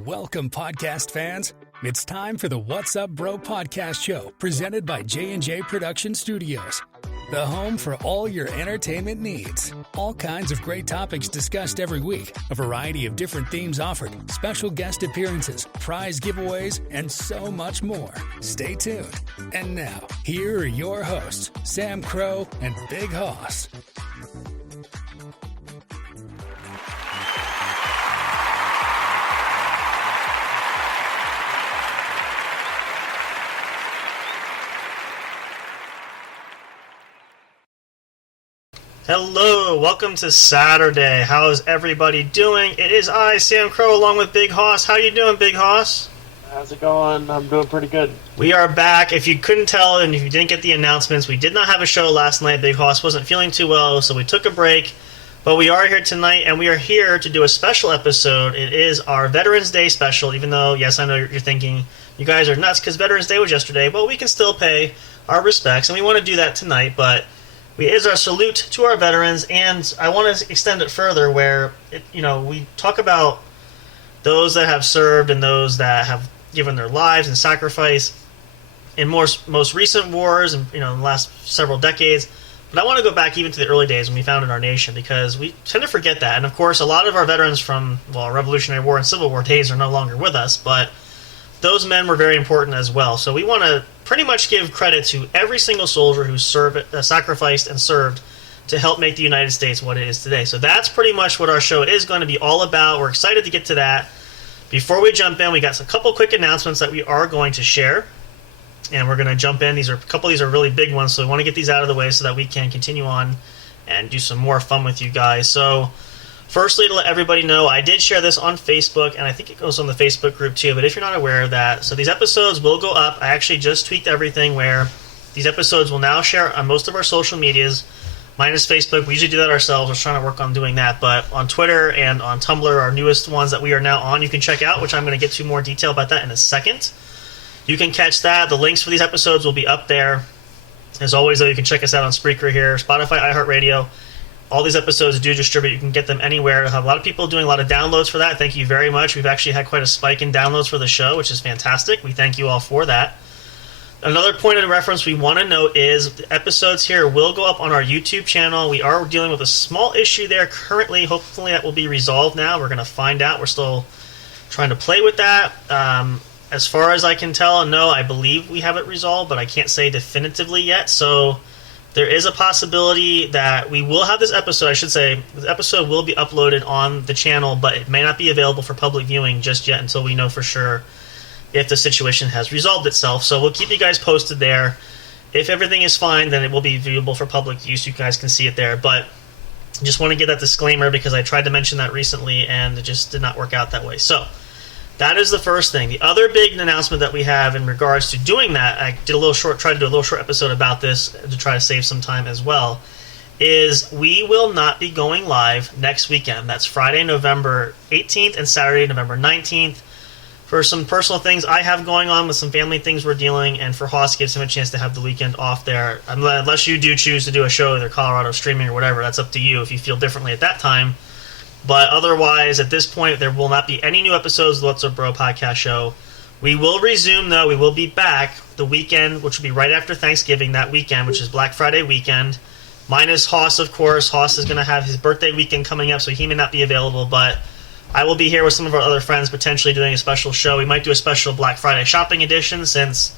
Welcome, podcast fans. It's time for the What's Up Bro podcast show, presented by J&J Production Studios, the home for all your entertainment needs. All kinds of great topics discussed every week, a variety of different themes offered, special guest appearances, prize giveaways, and so much more. Stay tuned. And now, here are your hosts, Sam Crow and Big Hoss. Hello, welcome to Saturday. How is everybody doing? It is I, Sam Crow, along with Big Hoss. How you doing, Big Hoss? How's it going? I'm doing pretty good. We are back. If you couldn't tell and if you didn't get the announcements, we did not have a show last night. Big Hoss wasn't feeling too well, so we took a break. But we are here tonight, and we are here to do a special episode. It is our Veterans Day special, even though, yes, I know you're thinking, you guys are nuts because Veterans Day was yesterday, but we can still pay our respects, and we want to do that tonight, but it is our salute to our veterans, and I want to extend it further where, we talk about those that have served and those that have given their lives and sacrifice in most recent wars and, in the last several decades. But I want to go back even to the early days when we founded our nation, because we tend to forget that. And, of course, a lot of our veterans from, Revolutionary War and Civil War days are no longer with us, but those men were very important as well. So we want to pretty much give credit to every single soldier who sacrificed and served to help make the United States what it is today. So that's pretty much what our show is going to be all about. We're excited to get to that. Before we jump in, we got a couple quick announcements that we are going to share, and we're going to jump in. A couple of these are really big ones, so we want to get these out of the way so that we can continue on and do some more fun with you guys. So firstly, to let everybody know, I did share this on Facebook, and I think it goes on the Facebook group too, but if you're not aware of that, so these episodes will go up. I actually just tweaked everything where these episodes will now share on most of our social medias, minus Facebook. We usually do that ourselves. We're trying to work on doing that, but on Twitter and on Tumblr, our newest ones that we are now on, you can check out, which I'm going to get to more detail about that in a second. You can catch that. The links for these episodes will be up there. As always, though, you can check us out on Spreaker here, Spotify, iHeartRadio. All these episodes do distribute. You can get them anywhere. I have a lot of people doing a lot of downloads for that. Thank you very much. We've actually had quite a spike in downloads for the show, which is fantastic. We thank you all for that. Another point of reference we want to note is the episodes here will go up on our YouTube channel. We are dealing with a small issue there currently. Hopefully that will be resolved now. We're going to find out. We're still trying to play with that. As far as I can tell, no, I believe we have it resolved, but I can't say definitively yet. So there is a possibility that we will have this episode. I should say the episode will be uploaded on the channel, but it may not be available for public viewing just yet until we know for sure if the situation has resolved itself. So we'll keep you guys posted there. If everything is fine, then it will be viewable for public use. You guys can see it there. But I just want to give that disclaimer because I tried to mention that recently and it just did not work out that way. So that is the first thing. The other big announcement that we have in regards to doing that, I tried to do a little short episode about this to try to save some time as well, is we will not be going live next weekend. That's Friday, November 18th and Saturday, November 19th. For some personal things I have going on with some family things we're dealing, and for Hoss gives him a chance to have the weekend off there. Unless you do choose to do a show, either Colorado streaming or whatever, that's up to you if you feel differently at that time. But otherwise, at this point, there will not be any new episodes of the What's Up Bro podcast show. We will resume, though. We will be back the weekend, which will be right after Thanksgiving that weekend, which is Black Friday weekend. Minus Hoss, of course. Hoss is going to have his birthday weekend coming up, so he may not be available. But I will be here with some of our other friends, potentially doing a special show. We might do a special Black Friday shopping edition, since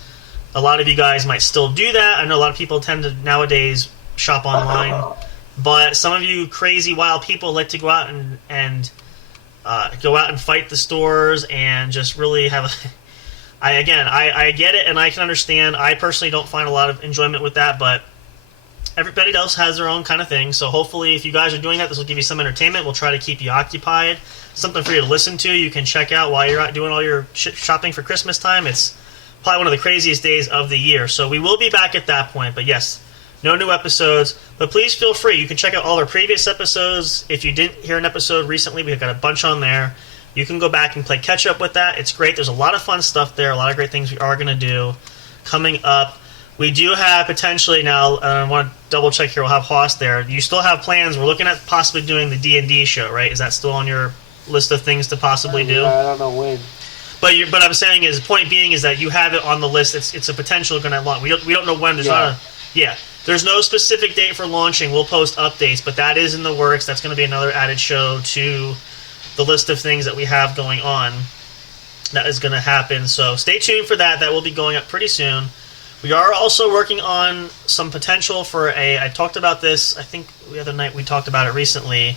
a lot of you guys might still do that. I know a lot of people tend to nowadays shop online. But some of you crazy, wild people like to go out and go out and fight the stores and just really have I get it and I can understand. I personally don't find a lot of enjoyment with that, but everybody else has their own kind of thing. So hopefully if you guys are doing that, this will give you some entertainment. We'll try to keep you occupied. Something for you to listen to. You can check out while you're out doing all your shopping for Christmas time. It's probably one of the craziest days of the year. So we will be back at that point. But yes, no new episodes, but please feel free. You can check out all our previous episodes. If you didn't hear an episode recently, we've got a bunch on there. You can go back and play catch-up with that. It's great. There's a lot of fun stuff there, a lot of great things we are going to do coming up. We do have potentially now, I want to double-check here, we'll have Hoss there. You still have plans. We're looking at possibly doing the D&D show, right? Is that still on your list of things to possibly do. I don't know when. But I'm saying is, point being is that you have it on the list. It's a potential going to launch. We don't know when. There's no specific date for launching. We'll post updates, but that is in the works. That's going to be another added show to the list of things that we have going on. That is going to happen. So stay tuned for that. That will be going up pretty soon. We are also working on some potential for I talked about this, I think the other night we talked about it recently.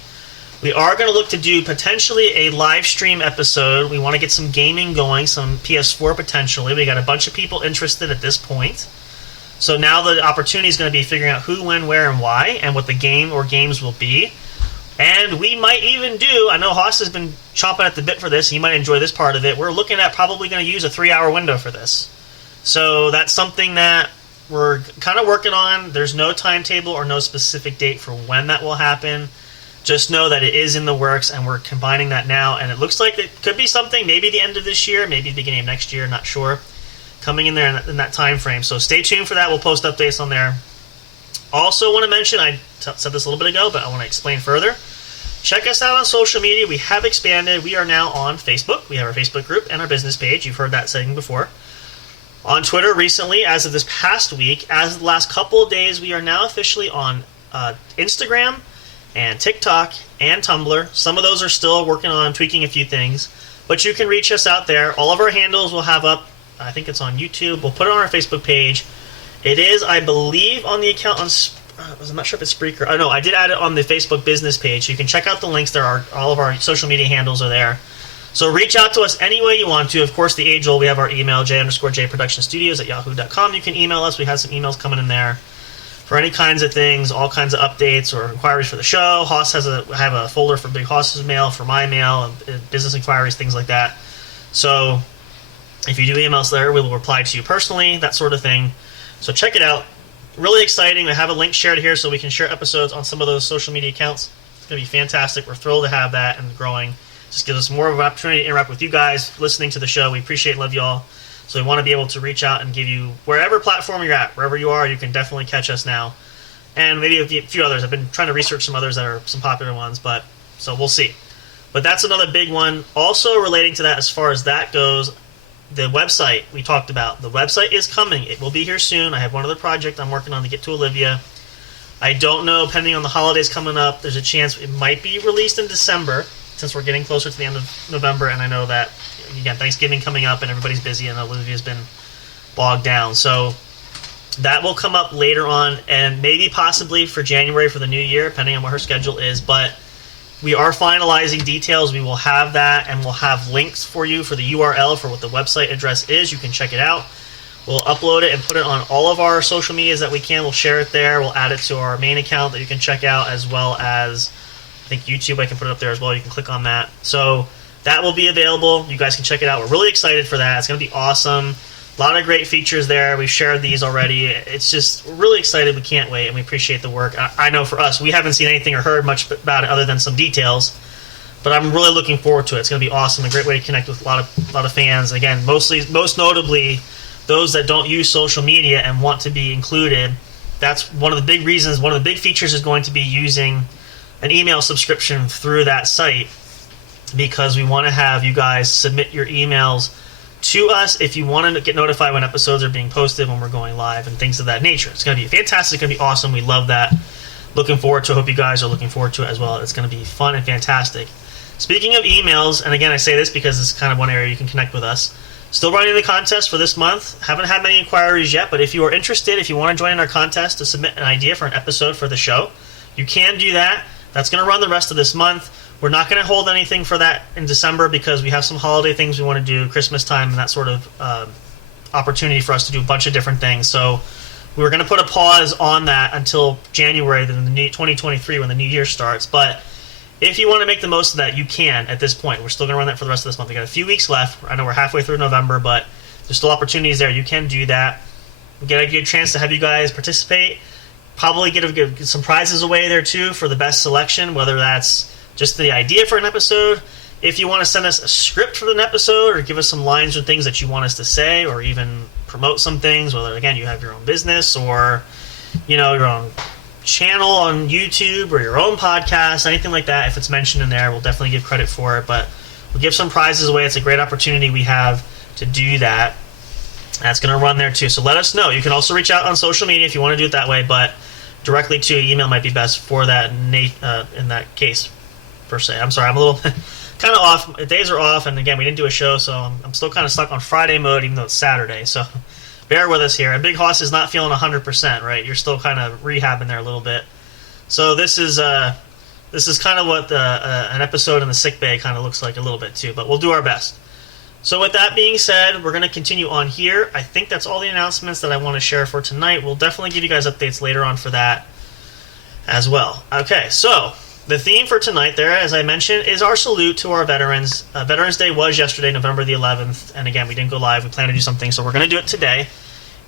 We are going to look to do potentially a live stream episode. We want to get some gaming going, some PS4 potentially. We got a bunch of people interested at this point. So now the opportunity is going to be figuring out who, when, where, and why, and what the game or games will be. And we might even do, I know Haas has been chomping at the bit for this, he might enjoy this part of it. We're looking at probably going to use a 3-hour window for this. So that's something that we're kind of working on. There's no timetable or no specific date for when that will happen. Just know that it is in the works, and we're combining that now. And it looks like it could be something, maybe the end of this year, maybe the beginning of next year, not sure. Coming in there in that time frame. So stay tuned for that. We'll post updates on there. Also want to mention, I said this a little bit ago, but I want to explain further. Check us out on social media. We have expanded. We are now on Facebook. We have our Facebook group and our business page. You've heard that saying before. On Twitter recently, as of this past week, as of the last couple of days, we are now officially on Instagram and TikTok and Tumblr. Some of those are still working on tweaking a few things, but you can reach us out there. All of our handles we'll have up. I think it's on YouTube. We'll put it on our Facebook page. It is, I believe, on the account on... I'm not sure if it's Spreaker. Oh, no, I did add it on the Facebook business page. So you can check out the links. All of our social media handles are there. So reach out to us any way you want to. Of course, the age-old, we have our email, j_jproductionstudios@yahoo.com. You can email us. We have some emails coming in there for any kinds of things, all kinds of updates or inquiries for the show. Haas I have a folder for Big Haas's mail, for my mail, and business inquiries, things like that. So if you do emails there, we will reply to you personally, that sort of thing. So check it out. Really exciting. I have a link shared here so we can share episodes on some of those social media accounts. It's going to be fantastic. We're thrilled to have that and growing. Just gives us more of an opportunity to interact with you guys listening to the show. We appreciate and love y'all. So we want to be able to reach out and give you, wherever platform you're at, wherever you are, you can definitely catch us now. And maybe a few others. I've been trying to research some others that are some popular ones, but so we'll see. But that's another big one. Also relating to that, as far as that goes, the website we talked about. The website is coming. It will be here soon. I have one other project I'm working on to get to Olivia. I don't know, depending on the holidays coming up, there's a chance it might be released in December, since we're getting closer to the end of November, and I know that, again, Thanksgiving coming up and everybody's busy and Olivia's been bogged down. So that will come up later on, and maybe possibly for January for the new year, depending on what her schedule is. But we are finalizing details. We will have that, and we'll have links for you for the URL for what the website address is. You can check it out. We'll upload it and put it on all of our social medias that we can. We'll share it there. We'll add it to our main account that you can check out, as well as, I think, YouTube. I can put it up there as well. You can click on that. So that will be available. You guys can check it out. We're really excited for that. It's going to be awesome. A lot of great features there. We've shared these already. It's just, we're really excited. We can't wait, and we appreciate the work. I know for us, we haven't seen anything or heard much about it other than some details, but I'm really looking forward to it. It's going to be awesome. A great way to connect with a lot of fans. Again, most notably, those that don't use social media and want to be included. That's one of the big reasons. One of the big features is going to be using an email subscription through that site, because we want to have you guys submit your emails to us if you want to get notified when episodes are being posted, when we're going live, and things of that nature. It's going to be fantastic. It's going to be awesome. We love that. Looking forward to it. Hope you guys are looking forward to it as well. It's going to be fun and fantastic. Speaking of emails, and again, I say this because it's kind of one area you can connect with us. Still running the contest for this month. Haven't had many inquiries yet, but if you are interested, if you want to join in our contest to submit an idea for an episode for the show, you can do that. That's going to run the rest of this month. We're not going to hold anything for that in December because we have some holiday things we want to do, Christmas time, and that sort of opportunity for us to do a bunch of different things. So we're going to put a pause on that until January, then the new 2023, when the new year starts. But if you want to make the most of that, you can at this point. We're still going to run that for the rest of this month. We got a few weeks left. I know we're halfway through November, but there's still opportunities there. You can do that. We get a good chance to have you guys participate. Probably get some prizes away there too for the best selection, whether that's just the idea for an episode. If you want to send us a script for an episode, or give us some lines or things that you want us to say, or even promote some things, whether, again, you have your own business or, your own channel on YouTube or your own podcast, anything like that, if it's mentioned in there, we'll definitely give credit for it. But we'll give some prizes away. It's a great opportunity we have to do that. That's going to run there too. So let us know. You can also reach out on social media if you want to do it that way, but directly to email might be best for that in that case, per se. I'm sorry, I'm a little kind of off. Days are off, and again, we didn't do a show, so I'm still kind of stuck on Friday mode, even though it's Saturday. So bear with us here. And Big Hoss is not feeling 100%, right? You're still kind of rehabbing there a little bit. So this is kind of what an episode in the sick bay kind of looks like a little bit too, but we'll do our best. So with that being said, we're going to continue on here. I think that's all the announcements that I want to share for tonight. We'll definitely give you guys updates later on for that as well. Okay, so the theme for tonight there, as I mentioned, is our salute to our veterans. Veterans Day was yesterday, November the 11th, and again, we didn't go live. We plan to do something, so we're going to do it today.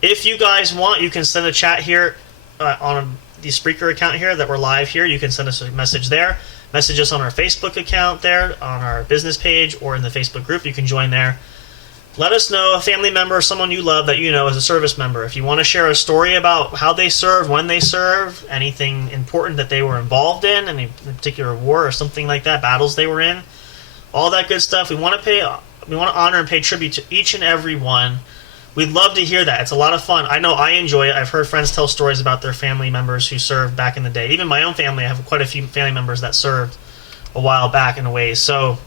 If you guys want, you can send a chat here on the Spreaker account here that we're live here. You can send us a message there. Message us on our Facebook account there, on our business page, or in the Facebook group. You can join there. Let us know a family member or someone you love that you know is a service member. If you want to share a story about how they served, when they served, anything important that they were involved in, any particular war or something like that, battles they were in, all that good stuff. We want to honor and pay tribute to each and every one. We'd love to hear that. It's a lot of fun. I know I enjoy it. I've heard friends tell stories about their family members who served back in the day. Even my own family, I have quite a few family members that served a while back in a way. So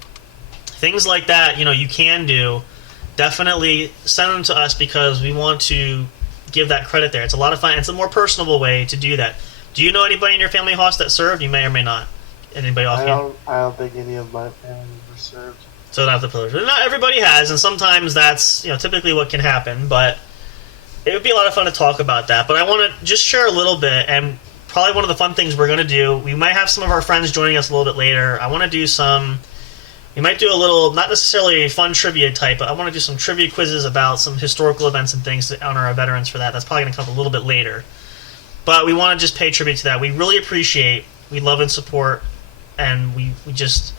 things like that, you can do. Definitely send them to us because we want to give that credit there. It's a lot of fun. It's a more personable way to do that. Do you know anybody in your family, Hoss, that served? You may or may not. Anybody off here? I don't think any of my family members served. So not the pillars. Not everybody has, and sometimes that's typically what can happen. But it would be a lot of fun to talk about that. But I want to just share a little bit, and probably one of the fun things we're going to do. We might have some of our friends joining us a little bit later. I want to do some. We might do a little, not necessarily a fun trivia type, but I want to do some trivia quizzes about some historical events and things to honor our veterans for that. That's probably going to come a little bit later. But we want to just pay tribute to that. We really appreciate, we love and support, and we just.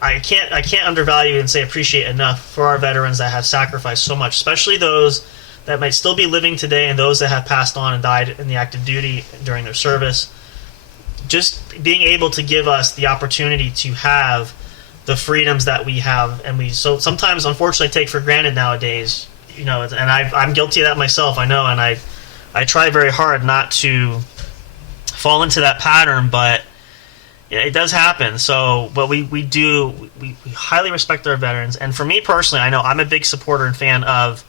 I can't undervalue and say appreciate enough for our veterans that have sacrificed so much, especially those that might still be living today and those that have passed on and died in the active duty during their service. Just being able to give us the opportunity to have the freedoms that we have, and we so sometimes unfortunately take for granted nowadays. And I'm guilty of that myself. I know, and I try very hard not to fall into that pattern, but. Yeah, it does happen. So, but we highly respect our veterans. And for me personally, I know I'm a big supporter and fan of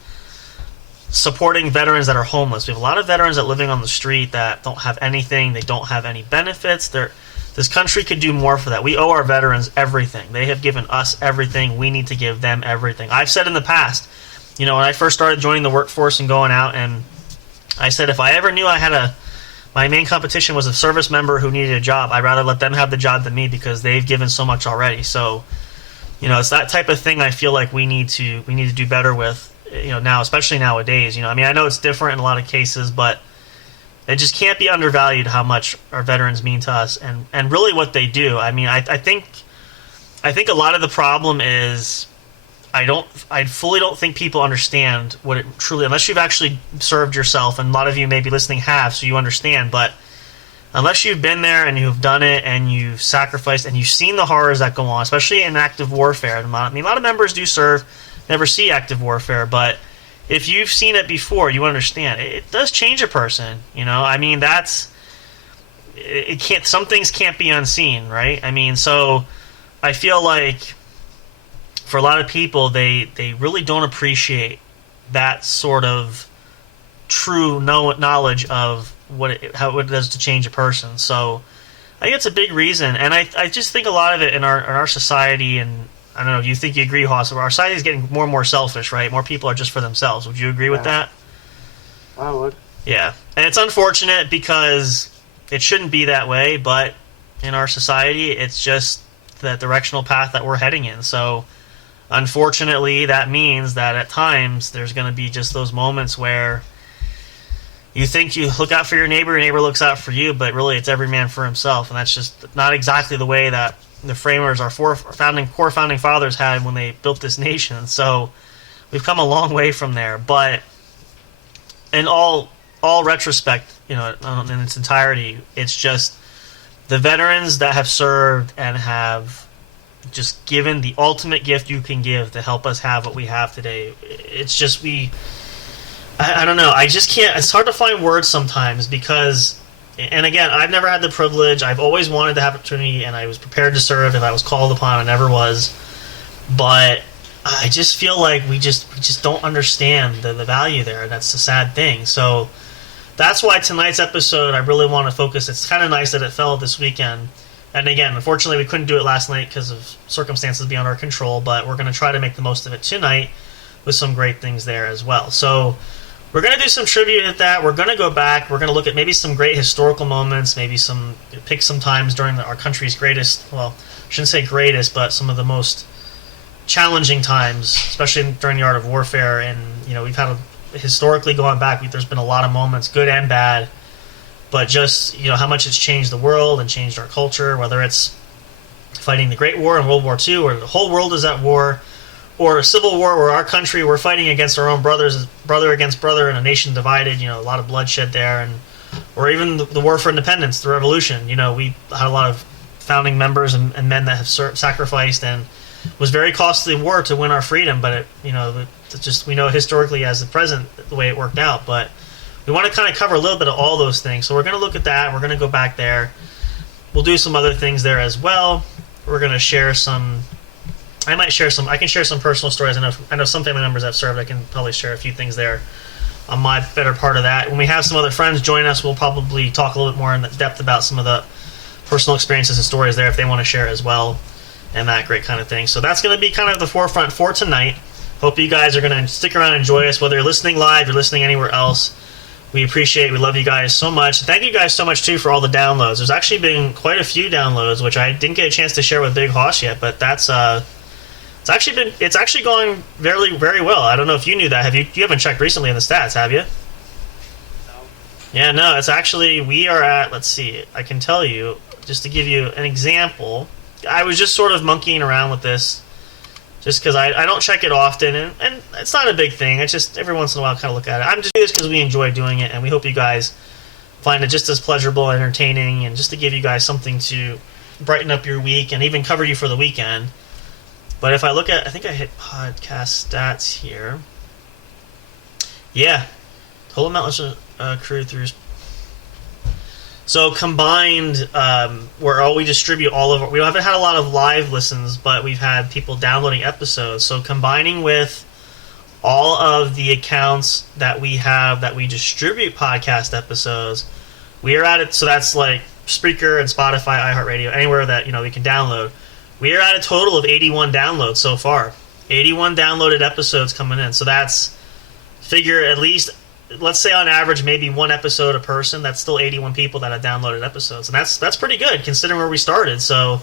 supporting veterans that are homeless. We have a lot of veterans that are living on the street that don't have anything. They don't have any benefits. This country could do more for that. We owe our veterans everything. They have given us everything. We need to give them everything. I've said in the past, when I first started joining the workforce and going out, and I said if I ever knew my main competition was a service member who needed a job, I'd rather let them have the job than me because they've given so much already. So, it's that type of thing I feel like we need to do better with, now, especially nowadays. I know it's different in a lot of cases, but it just can't be undervalued how much our veterans mean to us and really what they do. I think a lot of the problem is I fully don't think people understand what it truly, unless you've actually served yourself, and a lot of you maybe listening have, so you understand, but unless you've been there and you've done it and you've sacrificed and you've seen the horrors that go on, especially in active warfare. A lot of members do serve, never see active warfare, but if you've seen it before, you understand. It does change a person, some things can't be unseen, right? So I feel like for a lot of people, they really don't appreciate that sort of true knowledge of how it does to change a person. So I think it's a big reason, and I just think a lot of it in our society, and I don't know, you think you agree, Hoss, our society is getting more and more selfish, right? More people are just for themselves. Would you agree with that? I would. Yeah, and it's unfortunate because it shouldn't be that way, but in our society, it's just the directional path that we're heading in. So unfortunately, that means that at times there's going to be just those moments where you think you look out for your neighbor looks out for you, but really it's every man for himself, and that's just not exactly the way that the framers, our core founding fathers, had when they built this nation. So we've come a long way from there. But in all all retrospect, in its entirety. It's just the veterans that have served and have just given the ultimate gift you can give to help us have what we have today. It's just I don't know. I just can't. It's hard to find words sometimes because, and again, I've never had the privilege. I've always wanted to have opportunity, and I was prepared to serve if I was called upon. I never was, but I just feel like we just don't understand the value there, and that's the sad thing. So that's why tonight's episode, I really want to focus. It's kind of nice that it fell this weekend. And again, unfortunately, we couldn't do it last night because of circumstances beyond our control, but we're going to try to make the most of it tonight with some great things there as well. So we're going to do some tribute at that. We're going to go back. We're going to look at maybe some great historical moments, maybe pick some times during our country's greatest, well, I shouldn't say greatest, but some of the most challenging times, especially during the art of warfare. And, we've had historically going back, there's been a lot of moments, good and bad, but just, how much it's changed the world and changed our culture, whether it's fighting the Great War in World War II, or the whole world is at war, or a civil war where our country, we're fighting against our own brother against brother in a nation divided, a lot of bloodshed there, or even the war for independence, the revolution. We had a lot of founding members and men that have sacrificed, and it was very costly war to win our freedom, but we know historically as the present the way it worked out. But we want to kind of cover a little bit of all those things. So we're going to look at that. We're going to go back there. We'll do some other things there as well. We're going to share some. I can share some personal stories. I know some family members I've served. I can probably share a few things there on my better part of that. When we have some other friends join us, we'll probably talk a little bit more in depth about some of the personal experiences and stories there if they want to share as well, and that great kind of thing. So that's going to be kind of the forefront for tonight. Hope you guys are going to stick around and enjoy us, whether you're listening live or listening anywhere else. We love you guys so much. Thank you guys so much, too, for all the downloads. There's actually been quite a few downloads, which I didn't get a chance to share with Big Hoss yet, but that's it's actually going very, very well. I don't know if you knew that. You haven't checked recently in the stats, have you? No. Yeah, no, it's actually, we are at, let's see, I can tell you, just to give you an example, I was just sort of monkeying around with this, just because I don't check it often, and it's not a big thing. It's just every once in a while I kind of look at it. I'm just doing this because we enjoy doing it, and we hope you guys find it just as pleasurable and entertaining, and just to give you guys something to brighten up your week and even cover you for the weekend. But if I look at, I think I hit podcast stats here. Yeah, total amount accrued through. So combined, where we distribute all of we haven't had a lot of live listens, but we've had people downloading episodes. So combining with all of the accounts that we have that we distribute podcast episodes, we are at it. So that's like Spreaker and Spotify, iHeartRadio, anywhere that we can download. We are at a total of 81 downloads so far. 81 downloaded episodes coming in. So that's, figure at least, let's say on average, maybe one episode a person. That's still 81 people that have downloaded episodes. And that's pretty good considering where we started. So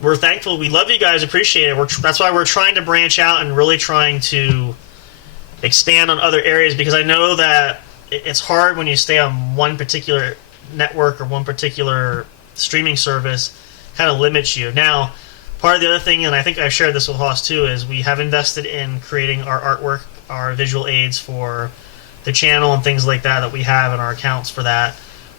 we're thankful. We love you guys. Appreciate it. That's why we're trying to branch out and really trying to expand on other areas, because I know that it's hard when you stay on one particular network or one particular streaming service. Kind of limits you. Now, part of the other thing, and I think I shared this with Hoss too, is we have invested in creating our artwork, our visual aids for the channel and things like that we have in our accounts for that.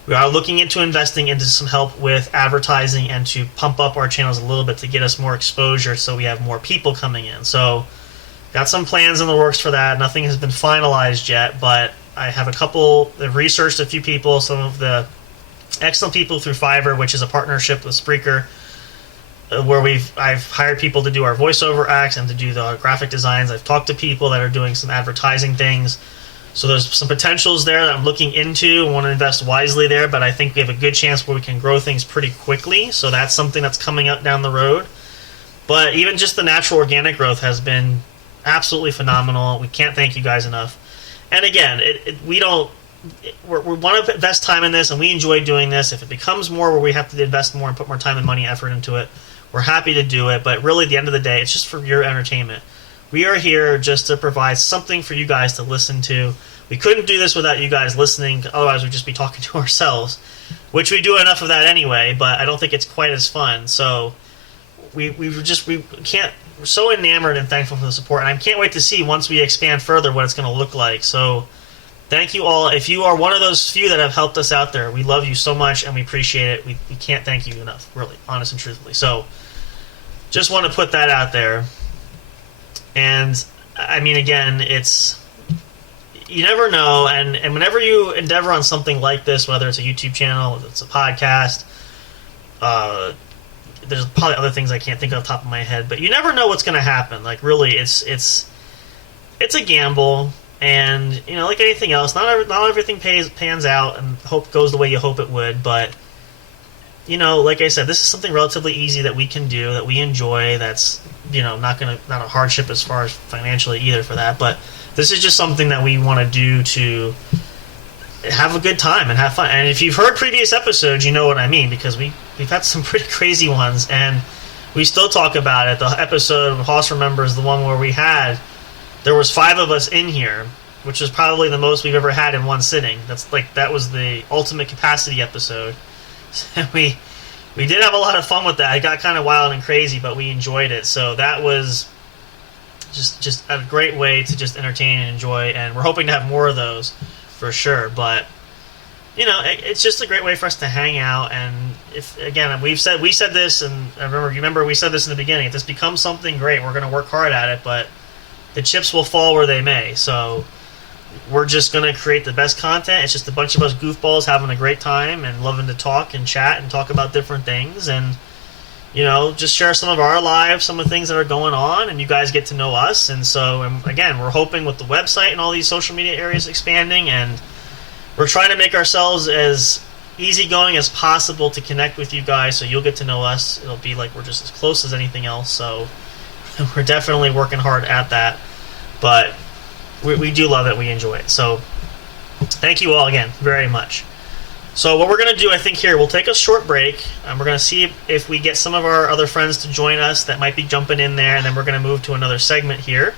We are looking into investing into some help with advertising and to pump up our channels a little bit to get us more exposure so we have more people coming in. So got some plans in the works for that. Nothing has been finalized yet, but I have I've researched a few people, some of the excellent people through Fiverr, which is a partnership with Spreaker, where I've hired people to do our voiceover acts and to do the graphic designs. I've talked to people that are doing some advertising things. So there's some potentials there that I'm looking into. I want to invest wisely there, but I think we have a good chance where we can grow things pretty quickly. So that's something that's coming up down the road. But even just the natural organic growth has been absolutely phenomenal. We can't thank you guys enough. And again, we want to invest time in this, and we enjoy doing this. If it becomes more where we have to invest more and put more time and money and effort into it, we're happy to do it. But really, at the end of the day, it's just for your entertainment. We are here just to provide something for you guys to listen to. We couldn't do this without you guys listening, otherwise we'd just be talking to ourselves, which we do enough of that anyway, but I don't think it's quite as fun. So we're so enamored and thankful for the support, and I can't wait to see once we expand further what it's going to look like. So thank you all. If you are one of those few that have helped us out there, we love you so much and we appreciate it. We can't thank you enough, really, honest and truthfully. So just want to put that out there. And I mean, again, it's, you never know, and whenever you endeavor on something like this, whether it's a YouTube channel, whether it's a podcast, there's probably other things I can't think of off the top of my head, but you never know what's going to happen. Like, really, it's a gamble, and, you know, like anything else, not everything pans out and hope goes the way you hope it would, but, you know, like I said, this is something relatively easy that we can do, that we enjoy, that's, you know, not a hardship as far as financially either for that, but this is just something that we want to do to have a good time and have fun. And if you've heard previous episodes, you know what I mean, because we've had some pretty crazy ones, and we still talk about it. The episode Hoss remembers, the one where there was 5 of us in here, which is probably the most we've ever had in one sitting. That was the ultimate capacity episode. we did have a lot of fun with that. It got kind of wild and crazy, but we enjoyed it. So that was just a great way to just entertain and enjoy, and we're hoping to have more of those for sure. But, you know, it's just a great way for us to hang out. And if, again, we said this, and I remember we said this in the beginning, if this becomes something great, we're going to work hard at it, but the chips will fall where they may. So we're just going to create the best content. It's just a bunch of us goofballs having a great time and loving to talk and chat and talk about different things, and, you know, just share some of our lives, some of the things that are going on, and you guys get to know us. And so, again, we're hoping with the website and all these social media areas expanding, and we're trying to make ourselves as easygoing as possible to connect with you guys, so you'll get to know us. It'll be like we're just as close as anything else, so we're definitely working hard at that. But we do love it. We enjoy it. So thank you all again very much. So what we're going to do, I think, here, we'll take a short break, and we're going to see if we get some of our other friends to join us that might be jumping in there, and then we're going to move to another segment here.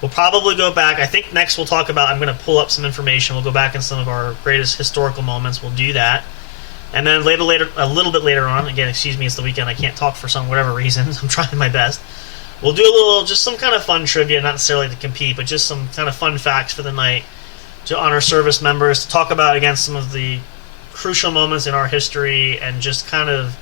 We'll probably go back. I think next we'll talk about, I'm going to pull up some information. We'll go back in some of our greatest historical moments. We'll do that. And then later, a little bit later on, again, excuse me, it's the weekend. I can't talk for whatever reasons. I'm trying my best. We'll do just some kind of fun trivia, not necessarily to compete, but just some kind of fun facts for the night to honor service members, to talk about, again, some of the crucial moments in our history, and just kind of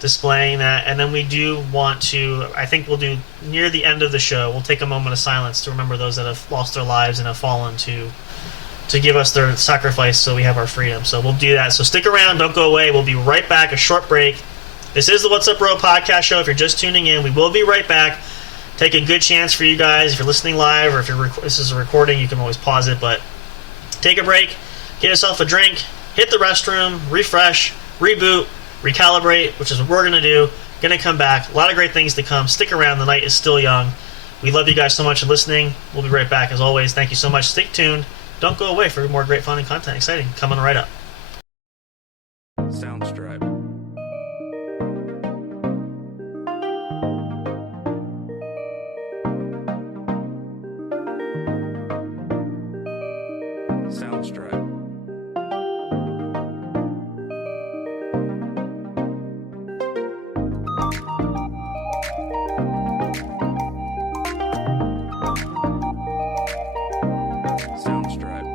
displaying that. And then we do want to, I think we'll do, near the end of the show, we'll take a moment of silence to remember those that have lost their lives and have fallen to give us their sacrifice so we have our freedom. So we'll do that. So stick around, don't go away. We'll be right back, a short break. This is the What's Up Bro podcast show. If you're just tuning in, we will be right back. Take a good chance for you guys. If you're listening live, or if this is a recording, you can always pause it, but take a break, get yourself a drink, hit the restroom, refresh, reboot, recalibrate, which is what we're going to do. Going to come back. A lot of great things to come. Stick around. The night is still young. We love you guys so much for listening. We'll be right back as always. Thank you so much. Stay tuned. Don't go away for more great fun and content. Exciting. Coming right up. Soundstripe. Soundstripe. Soundstripe.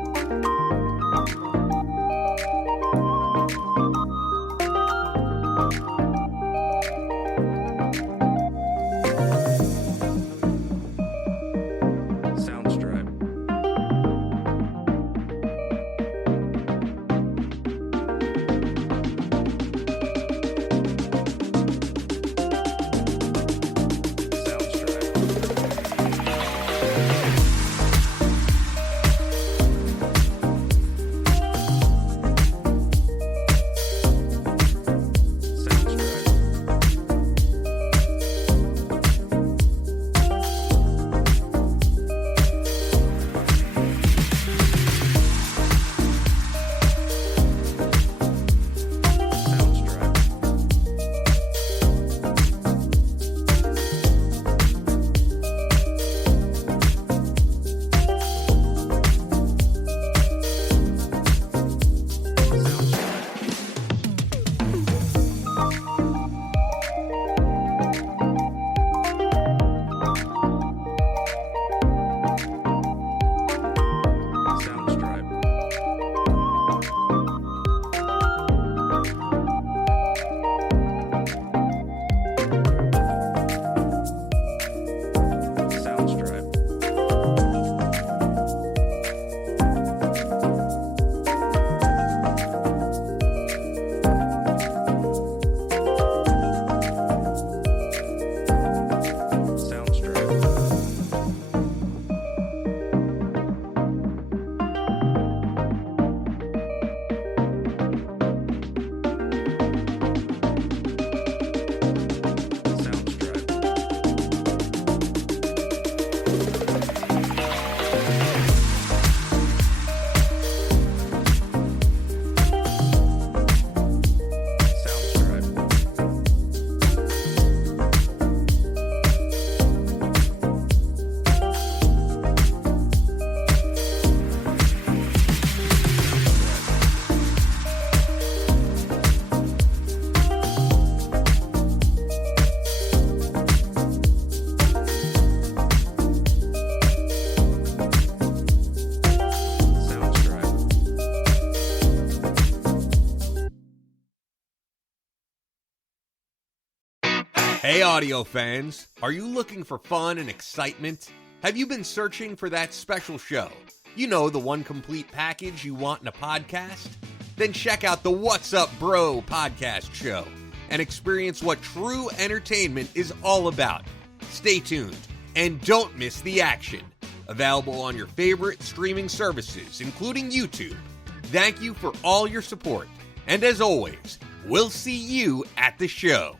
Hey audio fans, are you looking for fun and excitement? Have you been searching for that special show? You know, the one complete package you want in a podcast? Then check out the What's Up Bro podcast show and experience what true entertainment is all about. Stay tuned and don't miss the action. Available on your favorite streaming services, including YouTube. Thank you for all your support. And as always, we'll see you at the show.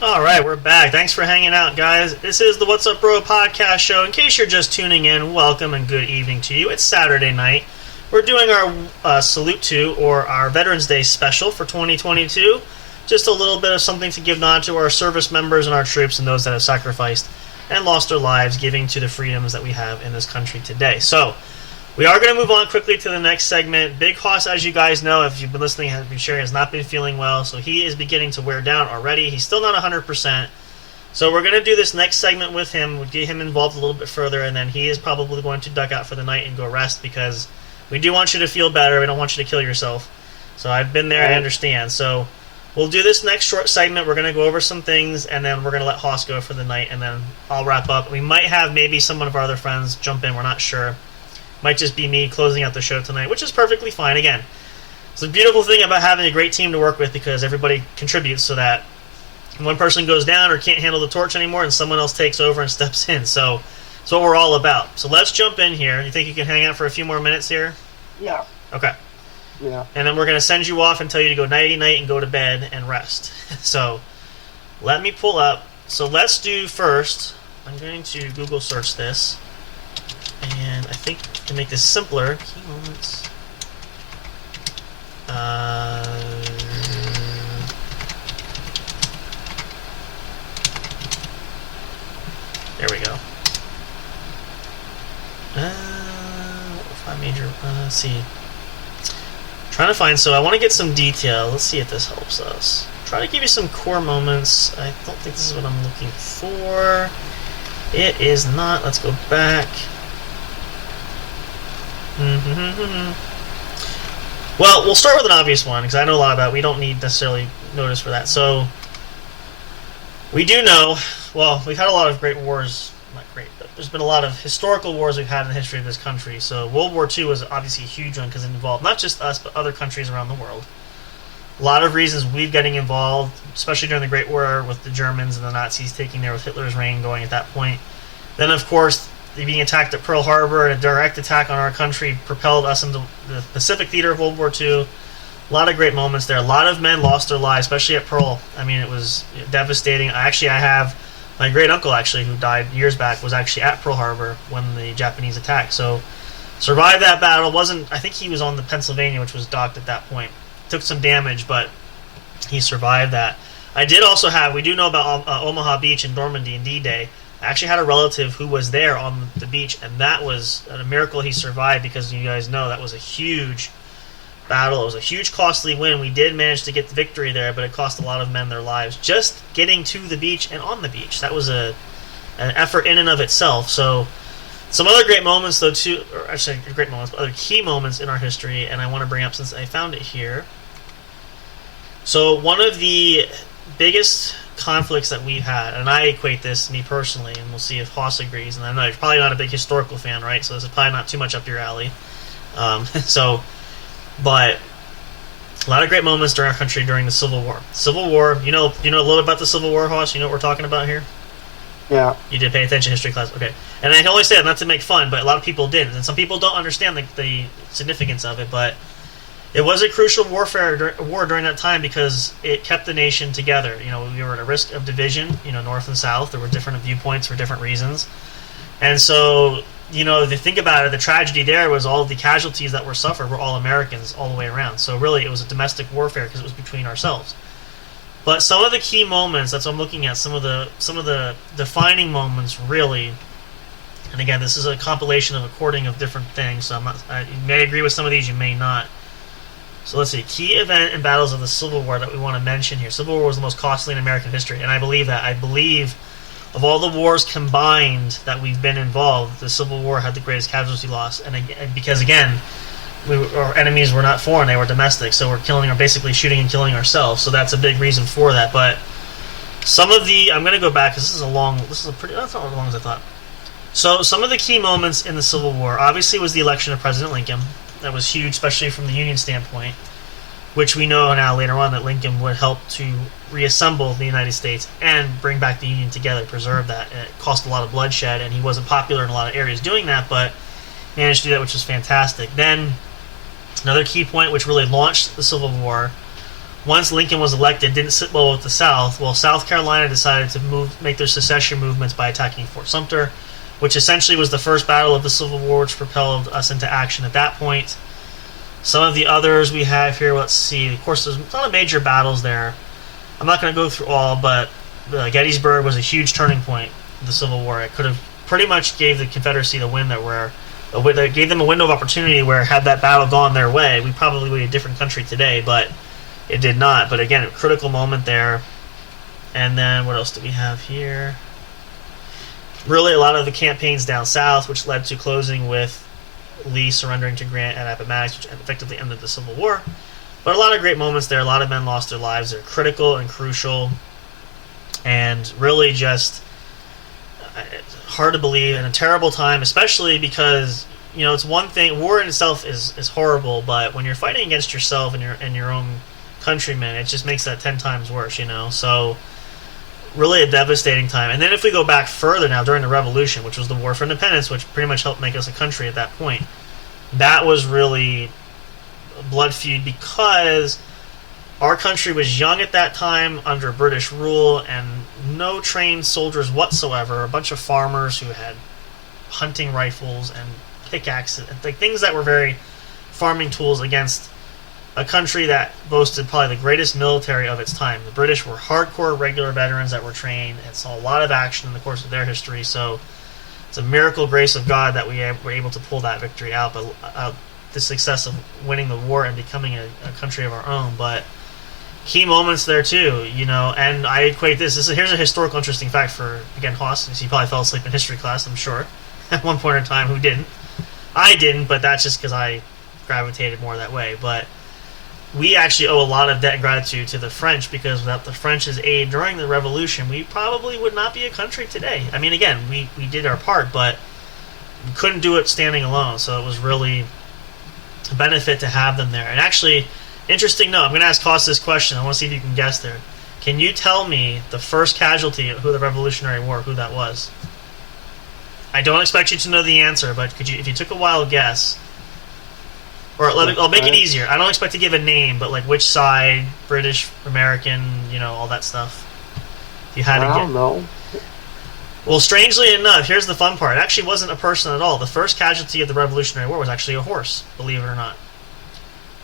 Alright, we're back. Thanks for hanging out, guys. This is the What's Up Bro podcast show. In case you're just tuning in, welcome and good evening to you. It's Saturday night. We're doing our Salute To, or our Veterans Day special for 2022. Just a little bit of something to give nod to our service members and our troops and those that have sacrificed and lost their lives giving to the freedoms that we have in this country today. So, we are going to move on quickly to the next segment. Big Hoss, as you guys know, if you've been listening, has been sharing, has not been feeling well, so he is beginning to wear down already. He's still not 100%. So we're going to do this next segment with him. We'll get him involved a little bit further, and then he is probably going to duck out for the night and go rest because we do want you to feel better. We don't want you to kill yourself. So I've been there. I understand. So we'll do this next short segment. We're going to go over some things, and then we're going to let Hoss go for the night, and then I'll wrap up. We might have maybe some of our other friends jump in. We're not sure. Might just be me closing out the show tonight, which is perfectly fine. Again, it's a beautiful thing about having a great team to work with because everybody contributes so that one person goes down or can't handle the torch anymore and someone else takes over and steps in. So it's what we're all about. So let's jump in here. You think you can hang out for a few more minutes here? Yeah. Okay. Yeah. And then we're going to send you off and tell you to go nighty-night and go to bed and rest. So let me pull up. So let's do first, I'm going to Google search this. And I think to make this simpler, key moments. There we go. Five major. Let's see. Trying to find. So I want to get some detail. Let's see if this helps us. Try to give you some core moments. I don't think this is what I'm looking for. It is not. Let's go back. Well, we'll start with an obvious one, because I know a lot about it. We don't need necessarily notice for that. So, we do know, well, we've had a lot of great wars, not great, but there's been a lot of historical wars we've had in the history of this country. So, World War II was obviously a huge one, because it involved not just us, but other countries around the world. A lot of reasons we've getting involved, especially during the Great War with the Germans and the Nazis taking there with Hitler's reign going at that point. Then, of course, being attacked at Pearl Harbor and a direct attack on our country propelled us into the Pacific theater of World War II. A lot of great moments there. A lot of men lost their lives, especially at Pearl. I mean, it was devastating. I have my great uncle actually, who died years back, was actually at Pearl Harbor when the Japanese attacked. So survived that battle. I think he was on the Pennsylvania, which was docked at that point. Took some damage, but he survived that. We do know about Omaha Beach and Normandy and D-Day. I actually had a relative who was there on the beach, and that was a miracle he survived, because you guys know that was a huge battle. It was a huge costly win. We did manage to get the victory there, but it cost a lot of men their lives just getting to the beach and on the beach. That was an effort in and of itself. So some other great moments, though, too, or actually great moments, but other key moments in our history, and I want to bring up since I found it here. So one of the biggest conflicts that we've had, and I equate this, me personally, and we'll see if Hoss agrees, and I know you're probably not a big historical fan, right? So this is probably not too much up your alley. But a lot of great moments during our country during the Civil War. Civil War, you know a little about the Civil War, Hoss? You know what we're talking about here? Yeah. You did pay attention to history class, okay. And I can only say that not to make fun, but a lot of people did, and some people don't understand the significance of it, but it was a crucial war during that time because it kept the nation together. You know, we were at a risk of division, north and south. There were different viewpoints for different reasons. And so if you think about it, the tragedy there was all the casualties that were suffered were all Americans all the way around. So really, it was a domestic warfare because it was between ourselves. But some of the key moments, that's what I'm looking at, some of the defining moments, really. And again, this is a compilation of a recording of different things, so you may agree with some of these, you may not. So let's see, key event and battles of the Civil War that we want to mention here. Civil War was the most costly in American history, and I believe that. I believe of all the wars combined that we've been involved, the Civil War had the greatest casualty loss. And because, again, our enemies were not foreign, they were domestic, so we're basically shooting and killing ourselves, so that's a big reason for that. But some of the, I'm going to go back, because that's not as long as I thought. So some of the key moments in the Civil War, obviously, was the election of President Lincoln. That was huge, especially from the Union standpoint, which we know now later on that Lincoln would help to reassemble the United States and bring back the Union together, preserve that. And it cost a lot of bloodshed, and he wasn't popular in a lot of areas doing that, but managed to do that, which was fantastic. Then, another key point which really launched the Civil War, once Lincoln was elected, didn't sit well with the South. Well, South Carolina decided to make their secession movements by attacking Fort Sumter, which essentially was the first battle of the Civil War, which propelled us into action at that point. Some of the others we have here, let's see. Of course, there's a lot of major battles there. I'm not going to go through all, but Gettysburg was a huge turning point in the Civil War. It could have pretty much gave the Confederacy the win that gave them a window of opportunity where, had that battle gone their way, we probably would be a different country today, but it did not. But again, a critical moment there. And then what else do we have here? Really, a lot of the campaigns down south, which led to closing with Lee surrendering to Grant at Appomattox, which effectively ended the Civil War. But a lot of great moments there. A lot of men lost their lives. They're critical and crucial, and really just hard to believe, in a terrible time, especially because, it's one thing, war in itself is horrible, but when you're fighting against yourself and your own countrymen, it just makes that 10 times worse, So really a devastating time. And then if we go back further now, during the Revolution, which was the War for Independence, which pretty much helped make us a country at that point, that was really a blood feud because our country was young at that time under British rule and no trained soldiers whatsoever, a bunch of farmers who had hunting rifles and pickaxes, and things that were very farming tools against a country that boasted probably the greatest military of its time. The British were hardcore regular veterans that were trained and saw a lot of action in the course of their history, so it's a miracle grace of God that we were able to pull that victory out, but the success of winning the war and becoming a country of our own. But key moments there too, and I equate here's a historical interesting fact for, again, Haas, because he probably fell asleep in history class, I'm sure, at one point in time. Who didn't? I didn't, but that's just because I gravitated more that way. But we actually owe a lot of debt and gratitude to the French, because without the French's aid during the Revolution, we probably would not be a country today. I mean, again, we did our part, but we couldn't do it standing alone, so it was really a benefit to have them there. And actually, interesting note, I'm going to ask Cost this question. I want to see if you can guess there. Can you tell me the first casualty of the Revolutionary War, who that was? I don't expect you to know the answer, but if you took a wild guess... Or I'll make it easier. I don't expect to give a name, but which side, British, American, all that stuff. If you had to I don't know. Well, strangely enough, here's the fun part. It actually wasn't a person at all. The first casualty of the Revolutionary War was actually a horse, believe it or not.